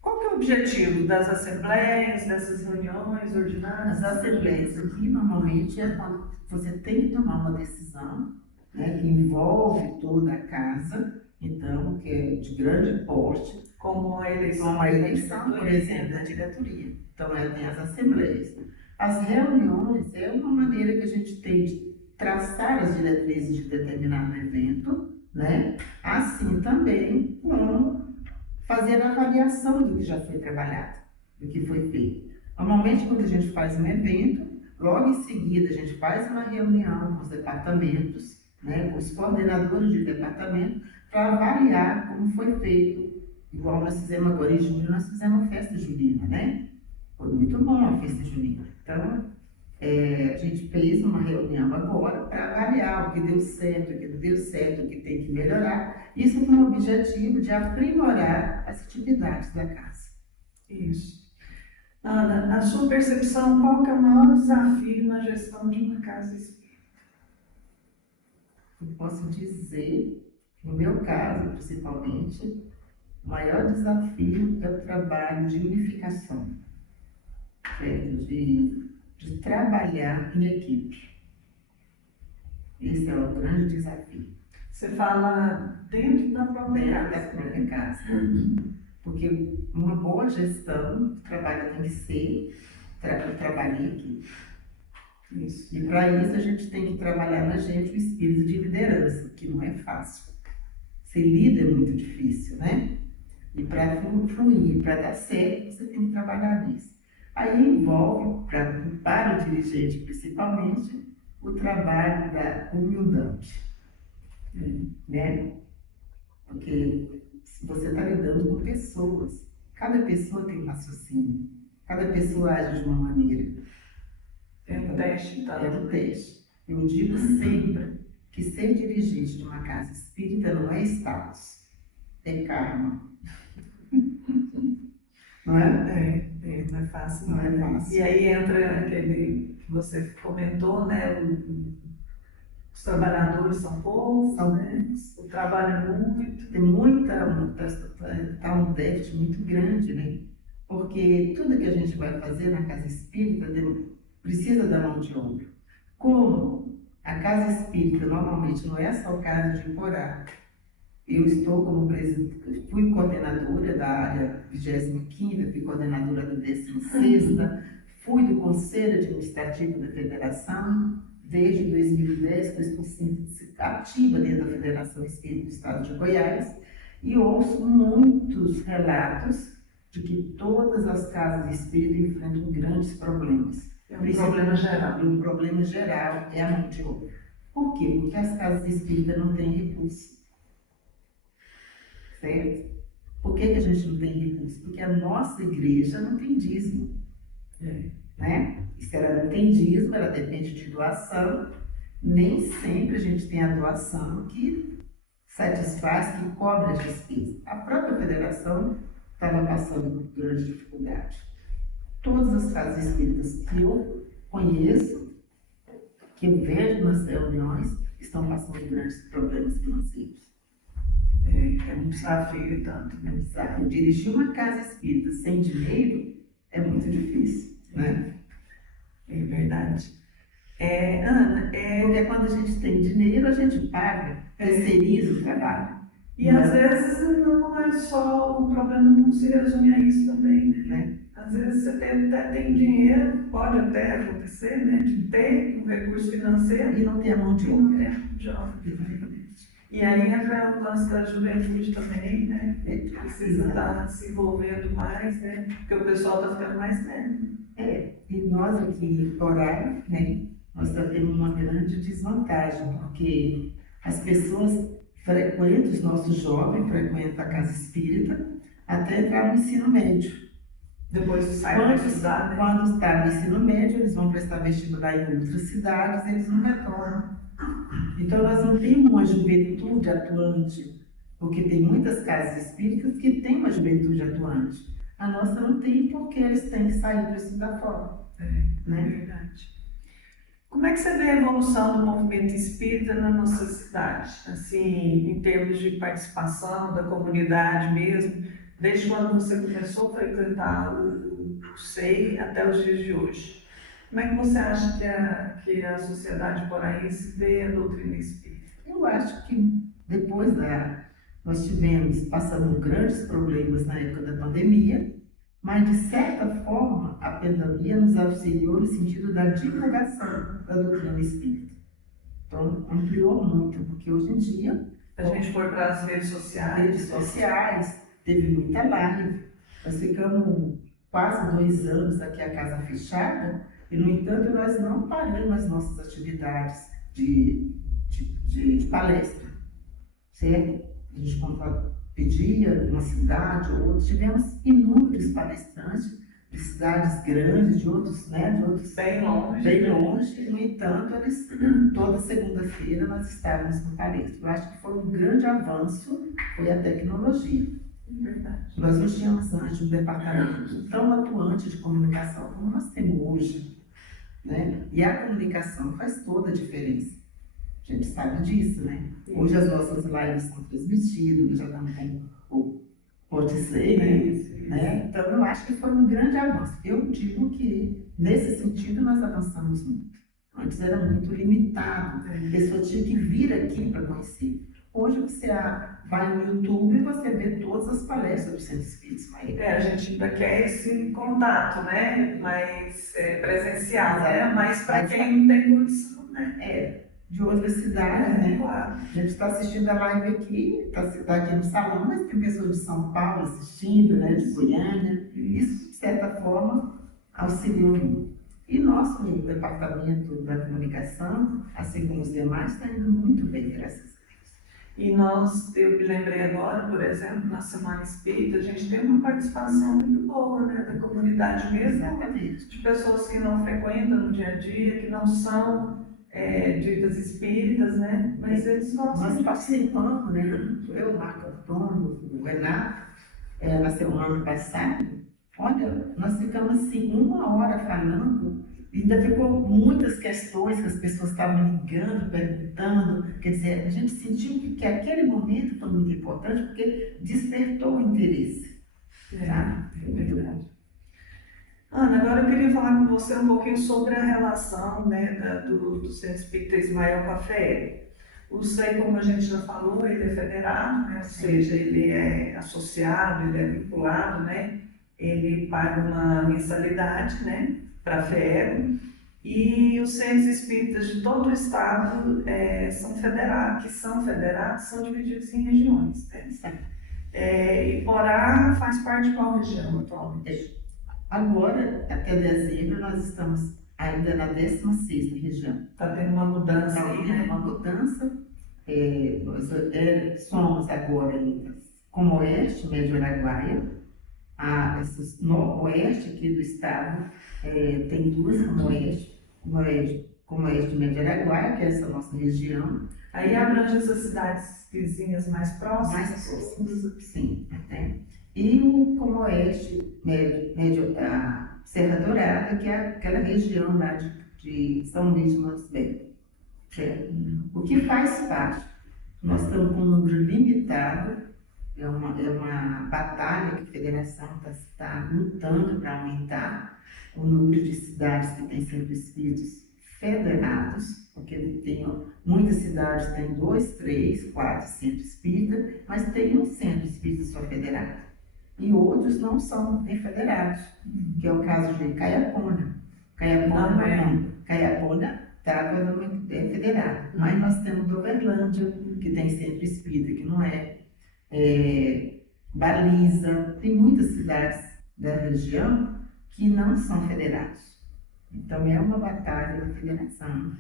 Qual que é o objetivo das assembleias, dessas reuniões ordinárias? As assembleias aqui, normalmente, é quando você tem que tomar uma decisão, né, que envolve toda a casa, então, que é de grande porte, Como a eleição, por exemplo, da diretoria. Então, tem as assembleias. As reuniões é uma maneira que a gente tem de traçar as diretrizes de determinado evento, né? Assim também como fazer a avaliação do que já foi trabalhado, do que foi feito. Normalmente, quando a gente faz um evento, logo em seguida a gente faz uma reunião com os departamentos, né, com os coordenadores de departamento, para avaliar como foi feito. Igual nós fizemos agora em julho, nós fizemos uma festa junina, né? Foi muito bom a festa junina. Então, a gente fez uma reunião agora para avaliar o que deu certo, o que não deu certo, o que tem que melhorar. Isso com o objetivo de aprimorar as atividades da casa. Isso. Ana, na sua percepção, qual que é o maior desafio na gestão de uma casa espírita? Eu posso dizer, no meu caso, principalmente, o maior desafio é o trabalho de unificação, certo? De trabalhar em equipe. Esse é o grande desafio. Você fala dentro da própria Dentro casa. da própria casa. Porque uma boa gestão do trabalho tem que ser trabalho em equipe. Isso. E para isso a gente tem que trabalhar na gente o espírito de liderança, que não é fácil. Ser líder é muito difícil, né? E para fluir, para dar certo, você tem que trabalhar nisso. Aí envolve, para o dirigente principalmente, o trabalho da humildade, né? Porque você está lidando com pessoas, cada pessoa tem um raciocínio, cada pessoa age de uma maneira. É um teste, então. É um teste. Eu digo sempre que ser dirigente de uma casa espírita não é status, é karma. Não é? Não é fácil. Não é fácil. E aí entra aquele que você comentou, né? Os trabalhadores são poucos, né? O trabalho é muito. Tem tá um déficit muito grande, né? Porque tudo que a gente vai fazer na casa espírita precisa da mão de obra. Como a casa espírita normalmente não é só casa de Porá, eu estou como presidente, fui coordenadora da área 25ª, fui coordenadora da 16ª, fui do Conselho Administrativo da Federação, desde 2010 que eu estou sendo ativa dentro da Federação Espírita do Estado de Goiás, e ouço muitos relatos de que todas as casas espíritas enfrentam grandes problemas. É um problema geral. Um problema geral é a mão de obra. Por quê? Porque as casas espíritas não têm recurso. Certo? Por que a gente não tem recurso? Porque a nossa igreja não tem dízimo. Né? E se ela não tem dízimo, ela depende de doação. Nem sempre a gente tem a doação que satisfaz, que cobre as despesas. A própria federação estava passando por grande dificuldade. Todas as casas espíritas que eu conheço, que eu vejo nas reuniões, estão passando por grandes problemas financeiros. É um desafio tanto. É um desafio. Dirigir uma casa espírita sem dinheiro é muito difícil, né? É verdade. Ana, porque quando a gente tem dinheiro, a gente paga, terceiriza o trabalho. E às vezes não é só o problema, não se resume a isso também, né? Às vezes você até tem dinheiro, pode até acontecer, né? De ter um recurso financeiro e não ter a mão de obra. E aí entra o lance da juventude também, né? Precisa estar se envolvendo mais, né? Porque o pessoal está ficando mais velho. E nós aqui em Porá, né? Nós temos uma grande desvantagem, porque as pessoas frequentam, os nossos jovens frequentam a casa espírita até entrar no ensino médio. Depois saem para estudar, né? Quando está no ensino médio, eles vão prestar vestibular em outras cidades, eles não retornam. Então, nós não temos uma juventude atuante, porque tem muitas casas espíritas que têm uma juventude atuante. A nossa não tem, porque eles têm que sair para estudar fora. Né? Verdade. Como é que você vê a evolução do movimento espírita na nossa cidade? Assim, em termos de participação da comunidade mesmo, desde quando você começou a frequentar o SEI até os dias de hoje. Como é que você acha que a sociedade paraense vê a doutrina espírita? Eu acho que depois nós passamos grandes problemas na época da pandemia, mas de certa forma a pandemia nos auxiliou no sentido da divulgação da doutrina espírita. Então ampliou muito, porque hoje em dia a gente foi para as redes sociais, teve muita live. Nós ficamos quase 2 anos aqui a casa fechada e, no entanto, nós não paramos as nossas atividades de palestra, certo? A gente pedia uma cidade ou outra, tivemos inúmeros palestrantes de cidades grandes, de outros bem longe, e, no entanto, toda segunda-feira nós estávamos com palestra. Eu acho que foi um grande avanço, foi a tecnologia. Verdade. Nós não tínhamos antes um departamento tão atuante de comunicação como nós temos hoje, né? E a comunicação faz toda a diferença. A gente sabe disso, né? Hoje as nossas lives são transmitidas, nós já estamos com o Podisei, né? Então eu acho que foi um grande avanço. Eu digo que, nesse sentido, nós avançamos muito. Antes era muito limitado, a pessoa tinha que vir aqui para conhecer. Hoje você vai no YouTube e você vê todas as palestras do Centro Espírita. A gente ainda quer esse contato, né? Mais presencial, né? Mas para quem não tem condição, né? De outras cidades, né? Claro. A gente está assistindo a live aqui, está aqui no salão, mas tem pessoas de São Paulo assistindo, né? De Goiânia. Isso, de certa forma, auxilia muito. E nosso departamento da comunicação, assim como os demais, está indo muito bem, graças a Deus. E eu me lembrei agora, por exemplo, na Semana Espírita, a gente tem uma participação muito boa, né, da comunidade mesmo. Exatamente. De pessoas que não frequentam no dia a dia, que não são ditas espíritas, né, mas eles gostam. Nós participamos, né, eu, o Marco Antônio, o Renato, na semana passada, olha, nós ficamos assim 1 hora falando, e ainda ficou muitas questões que as pessoas estavam ligando, perguntando. Quer dizer, a gente sentiu que aquele momento foi muito importante porque despertou o interesse. Sabe? É verdade. Ana, agora eu queria falar com você um pouquinho sobre a relação, né, do Centro Espírita Ismael com a FEEB. O SEI, como a gente já falou, ele é federado, né, ou seja, ele é associado, ele é vinculado, né, ele paga uma mensalidade, né, para a FEEB, e os centros espíritas de todo o estado são federados, são divididos em regiões. Né? Iporá faz parte de qual região atualmente? Agora, até dezembro, nós estamos ainda na 16ª região. Está tendo uma mudança aí, né? Uma mudança. Nós somos agora como Oeste, Médio Araguaia. Esse oeste aqui do estado tem 2 como Oeste de Médio Araguaia, que é essa nossa região. Aí abrange essas cidades vizinhas mais próximas? Mais próximas, sim. Até. E o como Oeste, médio da Serra Dourada, que é aquela região lá de São Luís de Montes. O que faz parte? Nós estamos com um número limitado. É uma batalha que a federação está lutando para aumentar o número de cidades que têm centros espíritas federados, porque tem muitas cidades que têm 2, 3, 4 centros espíritas, mas tem um centro espírita só federado. E outros não são nem federados, que é o caso de Caiapona. Caiapona é federado, mas nós temos Doverlândia, que tem centro espírita, que não é. Baliza, tem muitas cidades da região que não são federados. Então é uma batalha da federação,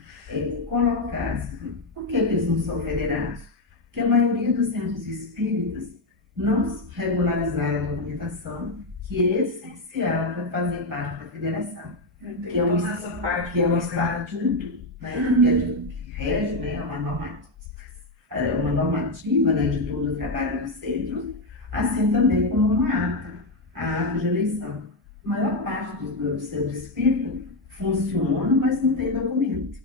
colocar-se. Por que eles não são federados? Porque a maioria dos centros espíritas não regularizaram a documentação, que é essencial para fazer parte da federação. Que é um estatuto, né, que rege, né, uma normativa, né, de todo o trabalho do centro, assim também como uma ata de eleição. A maior parte do centro espírita funciona, mas não tem documento.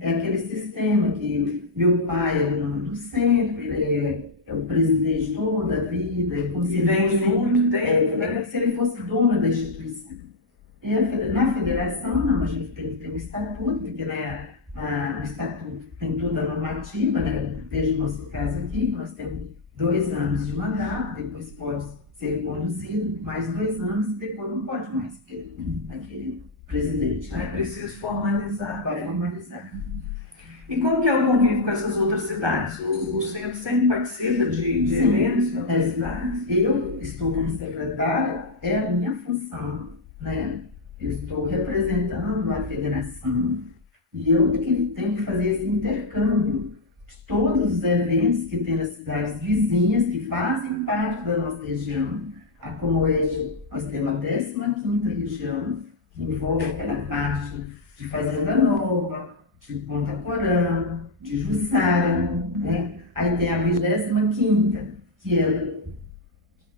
É aquele sistema que meu pai é o dono do centro, ele é o presidente toda a vida, como se E vem de muito tempo, é como se ele fosse dono da instituição. E na federação, não, a gente tem que ter um estatuto, porque no estatuto tem toda a normativa, né? Veja o nosso caso aqui, que nós temos 2 anos de mandato, depois pode ser conduzido mais 2 anos, e depois não pode mais aquele presidente. É preciso formalizar. Vai formalizar. E como que é o convívio com essas outras cidades? O centro sempre participa de eventos em outras cidades? Eu estou como secretária, é a minha função, né? Eu estou representando a federação e eu que tenho que fazer esse intercâmbio de todos os eventos que tem nas cidades vizinhas, que fazem parte da nossa região. A Comoeste, nós temos a 15ª região, que envolve aquela parte de Fazenda Nova, de Ponta Porã, de Jussara, né? Aí tem a 25ª, que é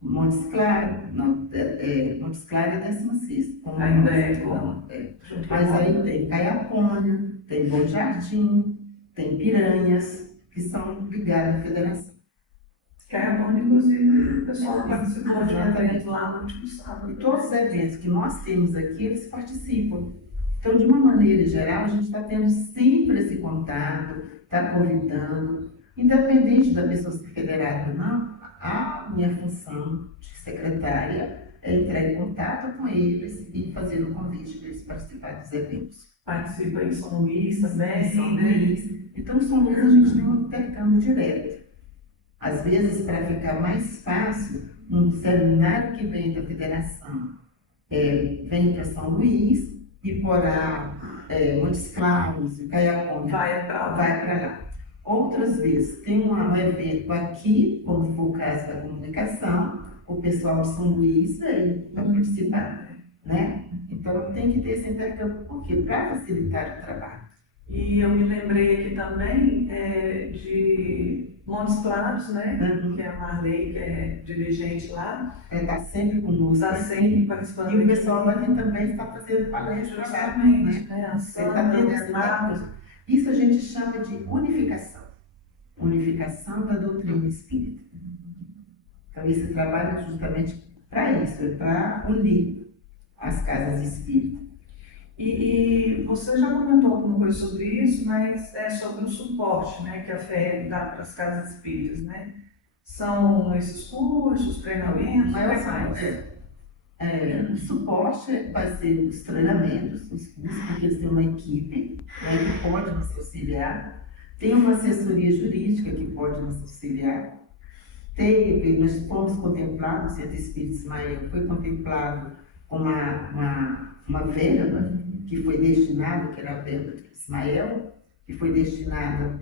Montes Claros, Montes Claros é 16ª. Ainda é. Mas aí tem Caiapônia, tem Bom Jardim, tem Piranhas, que são ligadas à federação. Caiapônia, inclusive, o pessoal participou de um evento lá no último sábado. E todos os eventos que nós temos aqui, eles participam. Então, de uma maneira geral, a gente está tendo sempre esse contato, está convidando, independente da pessoa ser federada ou não, a minha função de secretária é entrar em contato com eles e fazer o convite para eles participarem dos eventos. Participa em São Luís também, São né? Luís. Então, em São Luís a gente tem um intercâmbio direto. Às vezes, para ficar mais fácil, um seminário que vem da federação vem para São Luís, Iporá, Montes Claros, Caiapônia, Vai para lá. Outras vezes tem um evento aqui, como foi o caso da comunicação, o pessoal de São Luís veio para participar, né? Então tem que ter esse intercâmbio, por quê? Para facilitar o trabalho. E eu me lembrei aqui também de Montes Claros, né? Que é a Marley, que é dirigente lá. Está sempre conosco. Está sempre participando. E o pessoal daqui também está fazendo palestra. Justamente, né? Ele está tendo esse trabalho. Isso a gente chama de unificação. Unificação da doutrina espírita. Então esse trabalho é justamente para isso, é para unir as casas espíritas. E você já comentou alguma coisa sobre isso, mas é sobre o suporte, né, que a FEB dá para as casas espíritas, né? São esses cursos, treinamentos, o suporte vai ser os treinamentos, os cursos, porque eles têm uma equipe, né, que pode nos auxiliar. Tem uma assessoria jurídica que pode nos auxiliar. Nós fomos contemplados, o Centro Espírita Ismael foi contemplado com uma verba que foi destinada, que era a verba de Ismael, que foi destinada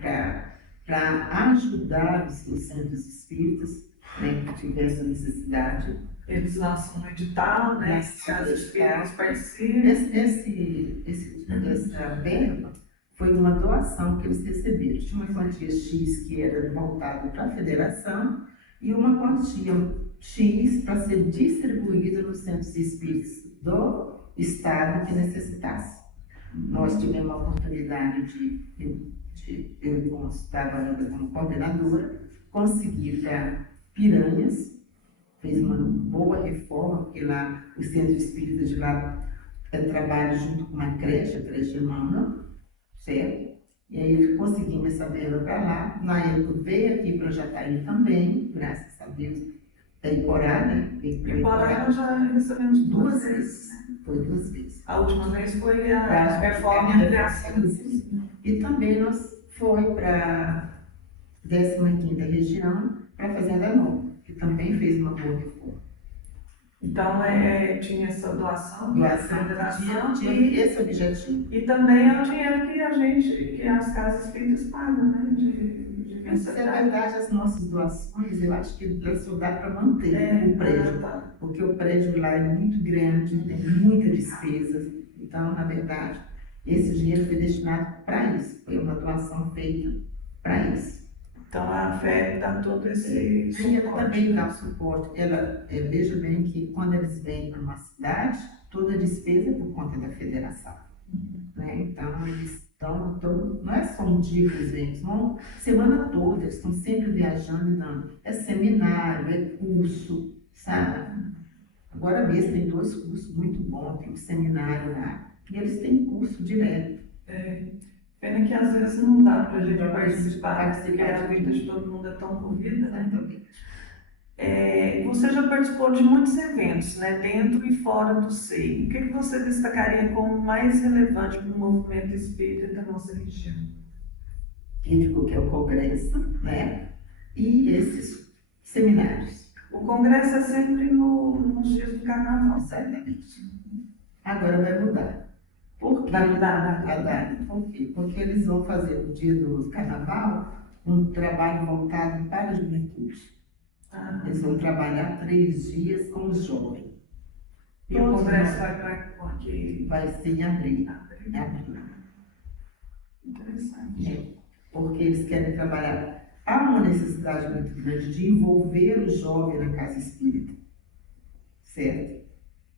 para ajudar os centros espíritas, né, que tivessem necessidade. Eles lançam um edital, né? As casas espíritas participam. Essa verba foi uma doação que eles receberam. Tinha uma quantia X que era voltada para a federação e uma quantia X para ser distribuída nos centros espíritas do estado que necessitasse. Nós tivemos a oportunidade eu estava ainda como coordenadora, conseguir para Piranhas, fez uma boa reforma, porque lá o centro espírita de lá trabalha junto com uma creche, a creche Emmanuel, certo? E aí conseguimos essa verba para lá. Na época veio aqui para Jataí também, graças a Deus, da Iporá, né? Iporá nós já recebemos 2 vezes. Foi 2 vezes. A última vez foi a reforma e ampliação. E também nós foi para a 15ª região, para a Fazenda Nova, que também fez uma boa reforma. Então, tinha essa doação da federação tinha esse objetivo. E também é o dinheiro que as casas espíritas pagam, né? De Mas, é verdade, as nossas doações, eu acho que só dá para manter o prédio, porque o prédio lá é muito grande, tem muita despesa. Então, na verdade, esse dinheiro foi destinado para isso, foi uma doação feita para isso. Então a FEB dá todo esse suporte. Ela também dá o suporte. Veja bem que quando eles vêm para uma cidade, toda a despesa é por conta da federação. Né? Então eles dão Então, não é só um dia que eles vêm, são semana toda, eles estão sempre viajando e dando. É seminário, é curso, sabe? Agora mesmo tem 2 cursos muito bons, tem um seminário lá, e eles têm curso direto. Pena que às vezes não dá para a gente Não dá pra gente participar, porque participar a de vida de tudo. todo mundo é tão corrida, né? Exatamente. Você já participou de muitos eventos, né, dentro e fora do SEI. O que você destacaria como mais relevante para o movimento espírita da nossa região? Indicou que é o congresso, né? E esses seminários. O congresso é sempre nos dias do carnaval, certo? Exatamente. Agora vai mudar. Por quê? Vai mudar, A data. Por quê? Porque eles vão fazer no dia do carnaval um trabalho voltado para a juventude. Eles vão trabalhar 3 dias com os jovens. E o congresso vai para aqui? Vai ser em abril. Em abril. Interessante. Porque eles querem trabalhar. Há uma necessidade muito grande de envolver o jovem na casa espírita, certo?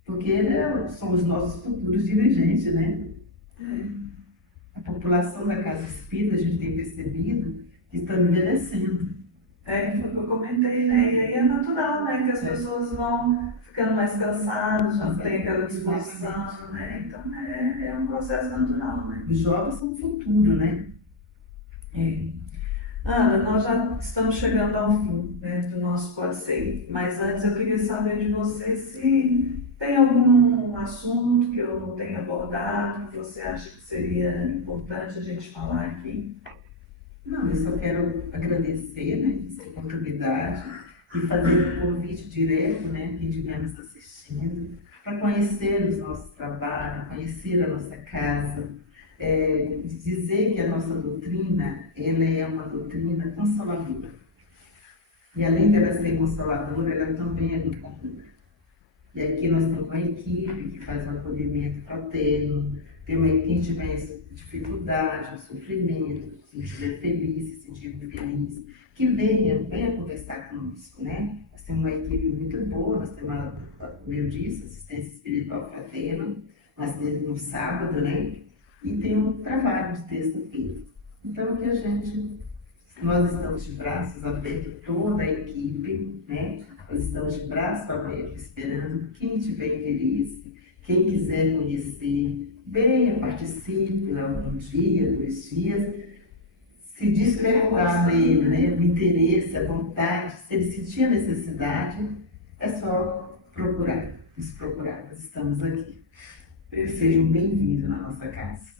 Porque são os nossos futuros dirigentes, né? A população da casa espírita, a gente tem percebido que está envelhecendo. Foi o que eu comentei, né? E aí é natural, né? Que as pessoas vão ficando mais cansadas, já não tem aquela disposição, né? Então é um processo natural, né? Os jovens são o futuro, né? Ana, nós já estamos chegando ao fim, né, do nosso Pode Ser, mas antes eu queria saber de você se tem algum assunto que eu não tenha abordado, que você acha que seria importante a gente falar aqui. Não, eu só quero agradecer, né, essa oportunidade e fazer um convite direto, né, quem estiver nos assistindo, para conhecer os nossos trabalhos, conhecer a nossa casa, dizer que a nossa doutrina, ela é uma doutrina consoladora. E além dela ser consoladora, ela também é educadora. E aqui nós temos uma equipe que faz um acolhimento fraterno, tem uma equipe que tiver dificuldade, sofrimento, se estiver feliz, se sentir feliz, que venha conversar conosco, né? Nós temos uma equipe muito boa, nós temos, como eu disse, assistência espiritual fraterna, nós temos no sábado, né? E tem um trabalho de terça-feira. Então, que nós estamos de braços abertos, toda a equipe, né? Nós estamos de braços abertos, esperando quem tiver interesse, quem quiser conhecer, venha, participe, um dia, 2 dias, se despertar nele, né? O interesse, a vontade, se ele sentir a necessidade, é só procurar, nos procurar, nós estamos aqui. Sejam bem-vindos na nossa casa.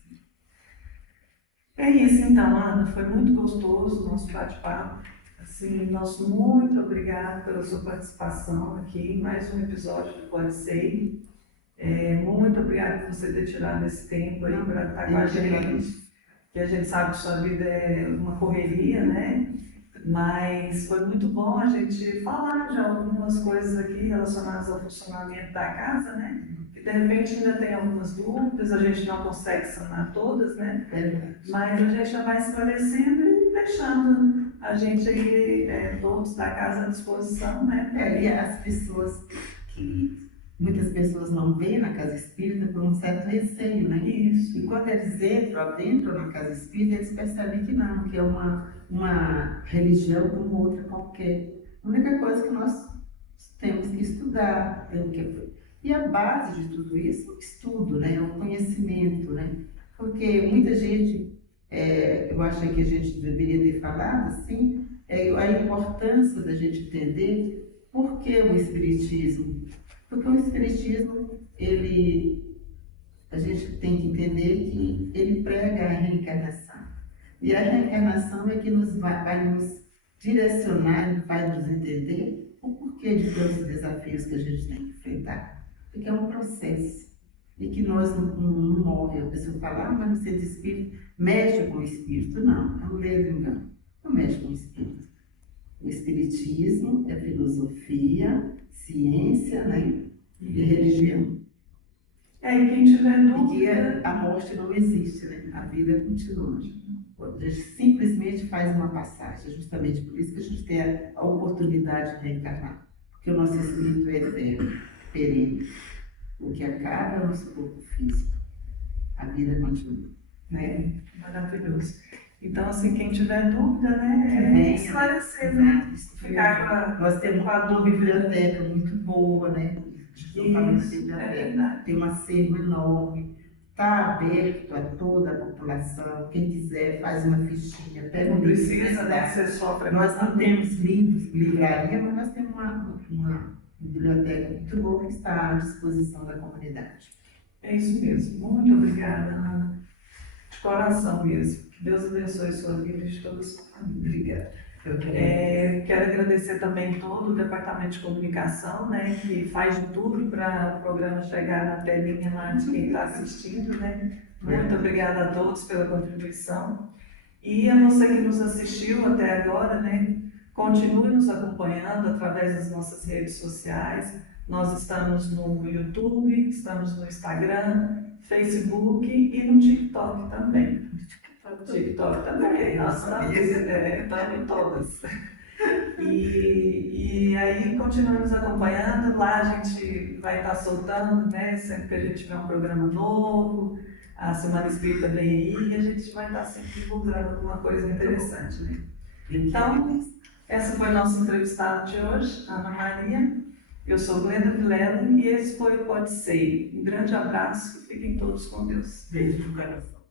É isso então, Ana, foi muito gostoso o nosso bate-papo. Assim, nosso muito obrigado pela sua participação aqui em mais um episódio do Pode Ser. Muito obrigada por você ter tirado esse tempo aí para estar com a gente, que a gente sabe que sua vida é uma correria, né? Mas foi muito bom a gente falar de algumas coisas aqui relacionadas ao funcionamento da casa, né? Que de repente ainda tem algumas dúvidas, a gente não consegue sanar todas, né? Mas a gente já vai esclarecendo e deixando a gente aí, todos da casa à disposição, né? E as pessoas muitas pessoas não veem na casa espírita por um certo receio, né? Isso. E quando eles entram na casa espírita, eles percebem que não, que é uma religião como outra qualquer. A única coisa que nós temos que estudar, e a base de tudo isso é o estudo, né? É o conhecimento, né? Porque muita gente, eu acho que a gente deveria ter falado assim, a importância da gente entender por que o Espiritismo. Porque o Espiritismo, a gente tem que entender que ele prega a reencarnação. E a reencarnação é que vai nos direcionar, vai nos entender o porquê de todos os desafios que a gente tem que enfrentar. Porque é um processo. E que nós não morremos. A pessoa fala, mas no centro espírita mexe com o espírito. Não, é um ledo engano. Não mexe com o espírito. O Espiritismo é filosofia, ciência, né? E religião. E quem tiver dúvida... E que a morte não existe, né? A vida continua. A gente simplesmente faz uma passagem, justamente por isso que a gente tem a oportunidade de reencarnar. Porque o nosso espírito é eterno, perene. O que acaba é o nosso corpo físico. A vida continua. né? Maravilhoso. Então, assim, quem tiver dúvida, né, Venha, esclarecer, né? Exato. Ficar Nós temos com a uma dúvida. biblioteca muito boa, né? De equipamento de Isso, é biblioteca. verdade. Tem um acervo enorme, está aberto a toda a população. Quem quiser faz uma fichinha, pega Não um livro. precisa, né, ser só para Nós não temos livros, livraria, mas nós temos uma biblioteca muito boa que está à disposição da comunidade. É isso mesmo. Muito obrigada, Ana. De coração mesmo. Que Deus abençoe sua vida e de toda a sua família. Obrigada. Eu quero Quero agradecer também todo o Departamento de Comunicação, né, que faz de tudo para o programa chegar na telinha lá de quem está assistindo, né. Muito obrigada a todos pela contribuição. E a você que nos assistiu até agora, né, continue nos acompanhando através das nossas redes sociais. Nós estamos no YouTube, estamos no Instagram, Facebook e no TikTok também. TikTok também, nós estamos em todas. E aí continue nos acompanhando, lá a gente vai estar soltando, né, sempre que a gente tiver um programa novo, a Semana Espírita vem aí e a gente vai estar sempre divulgando alguma coisa interessante, né? Então, essa foi a nossa entrevistada de hoje, Ana Maria. Eu sou Glenda Vilela e esse foi o Pode Ser. Um grande abraço e fiquem todos com Deus. beijo no coração.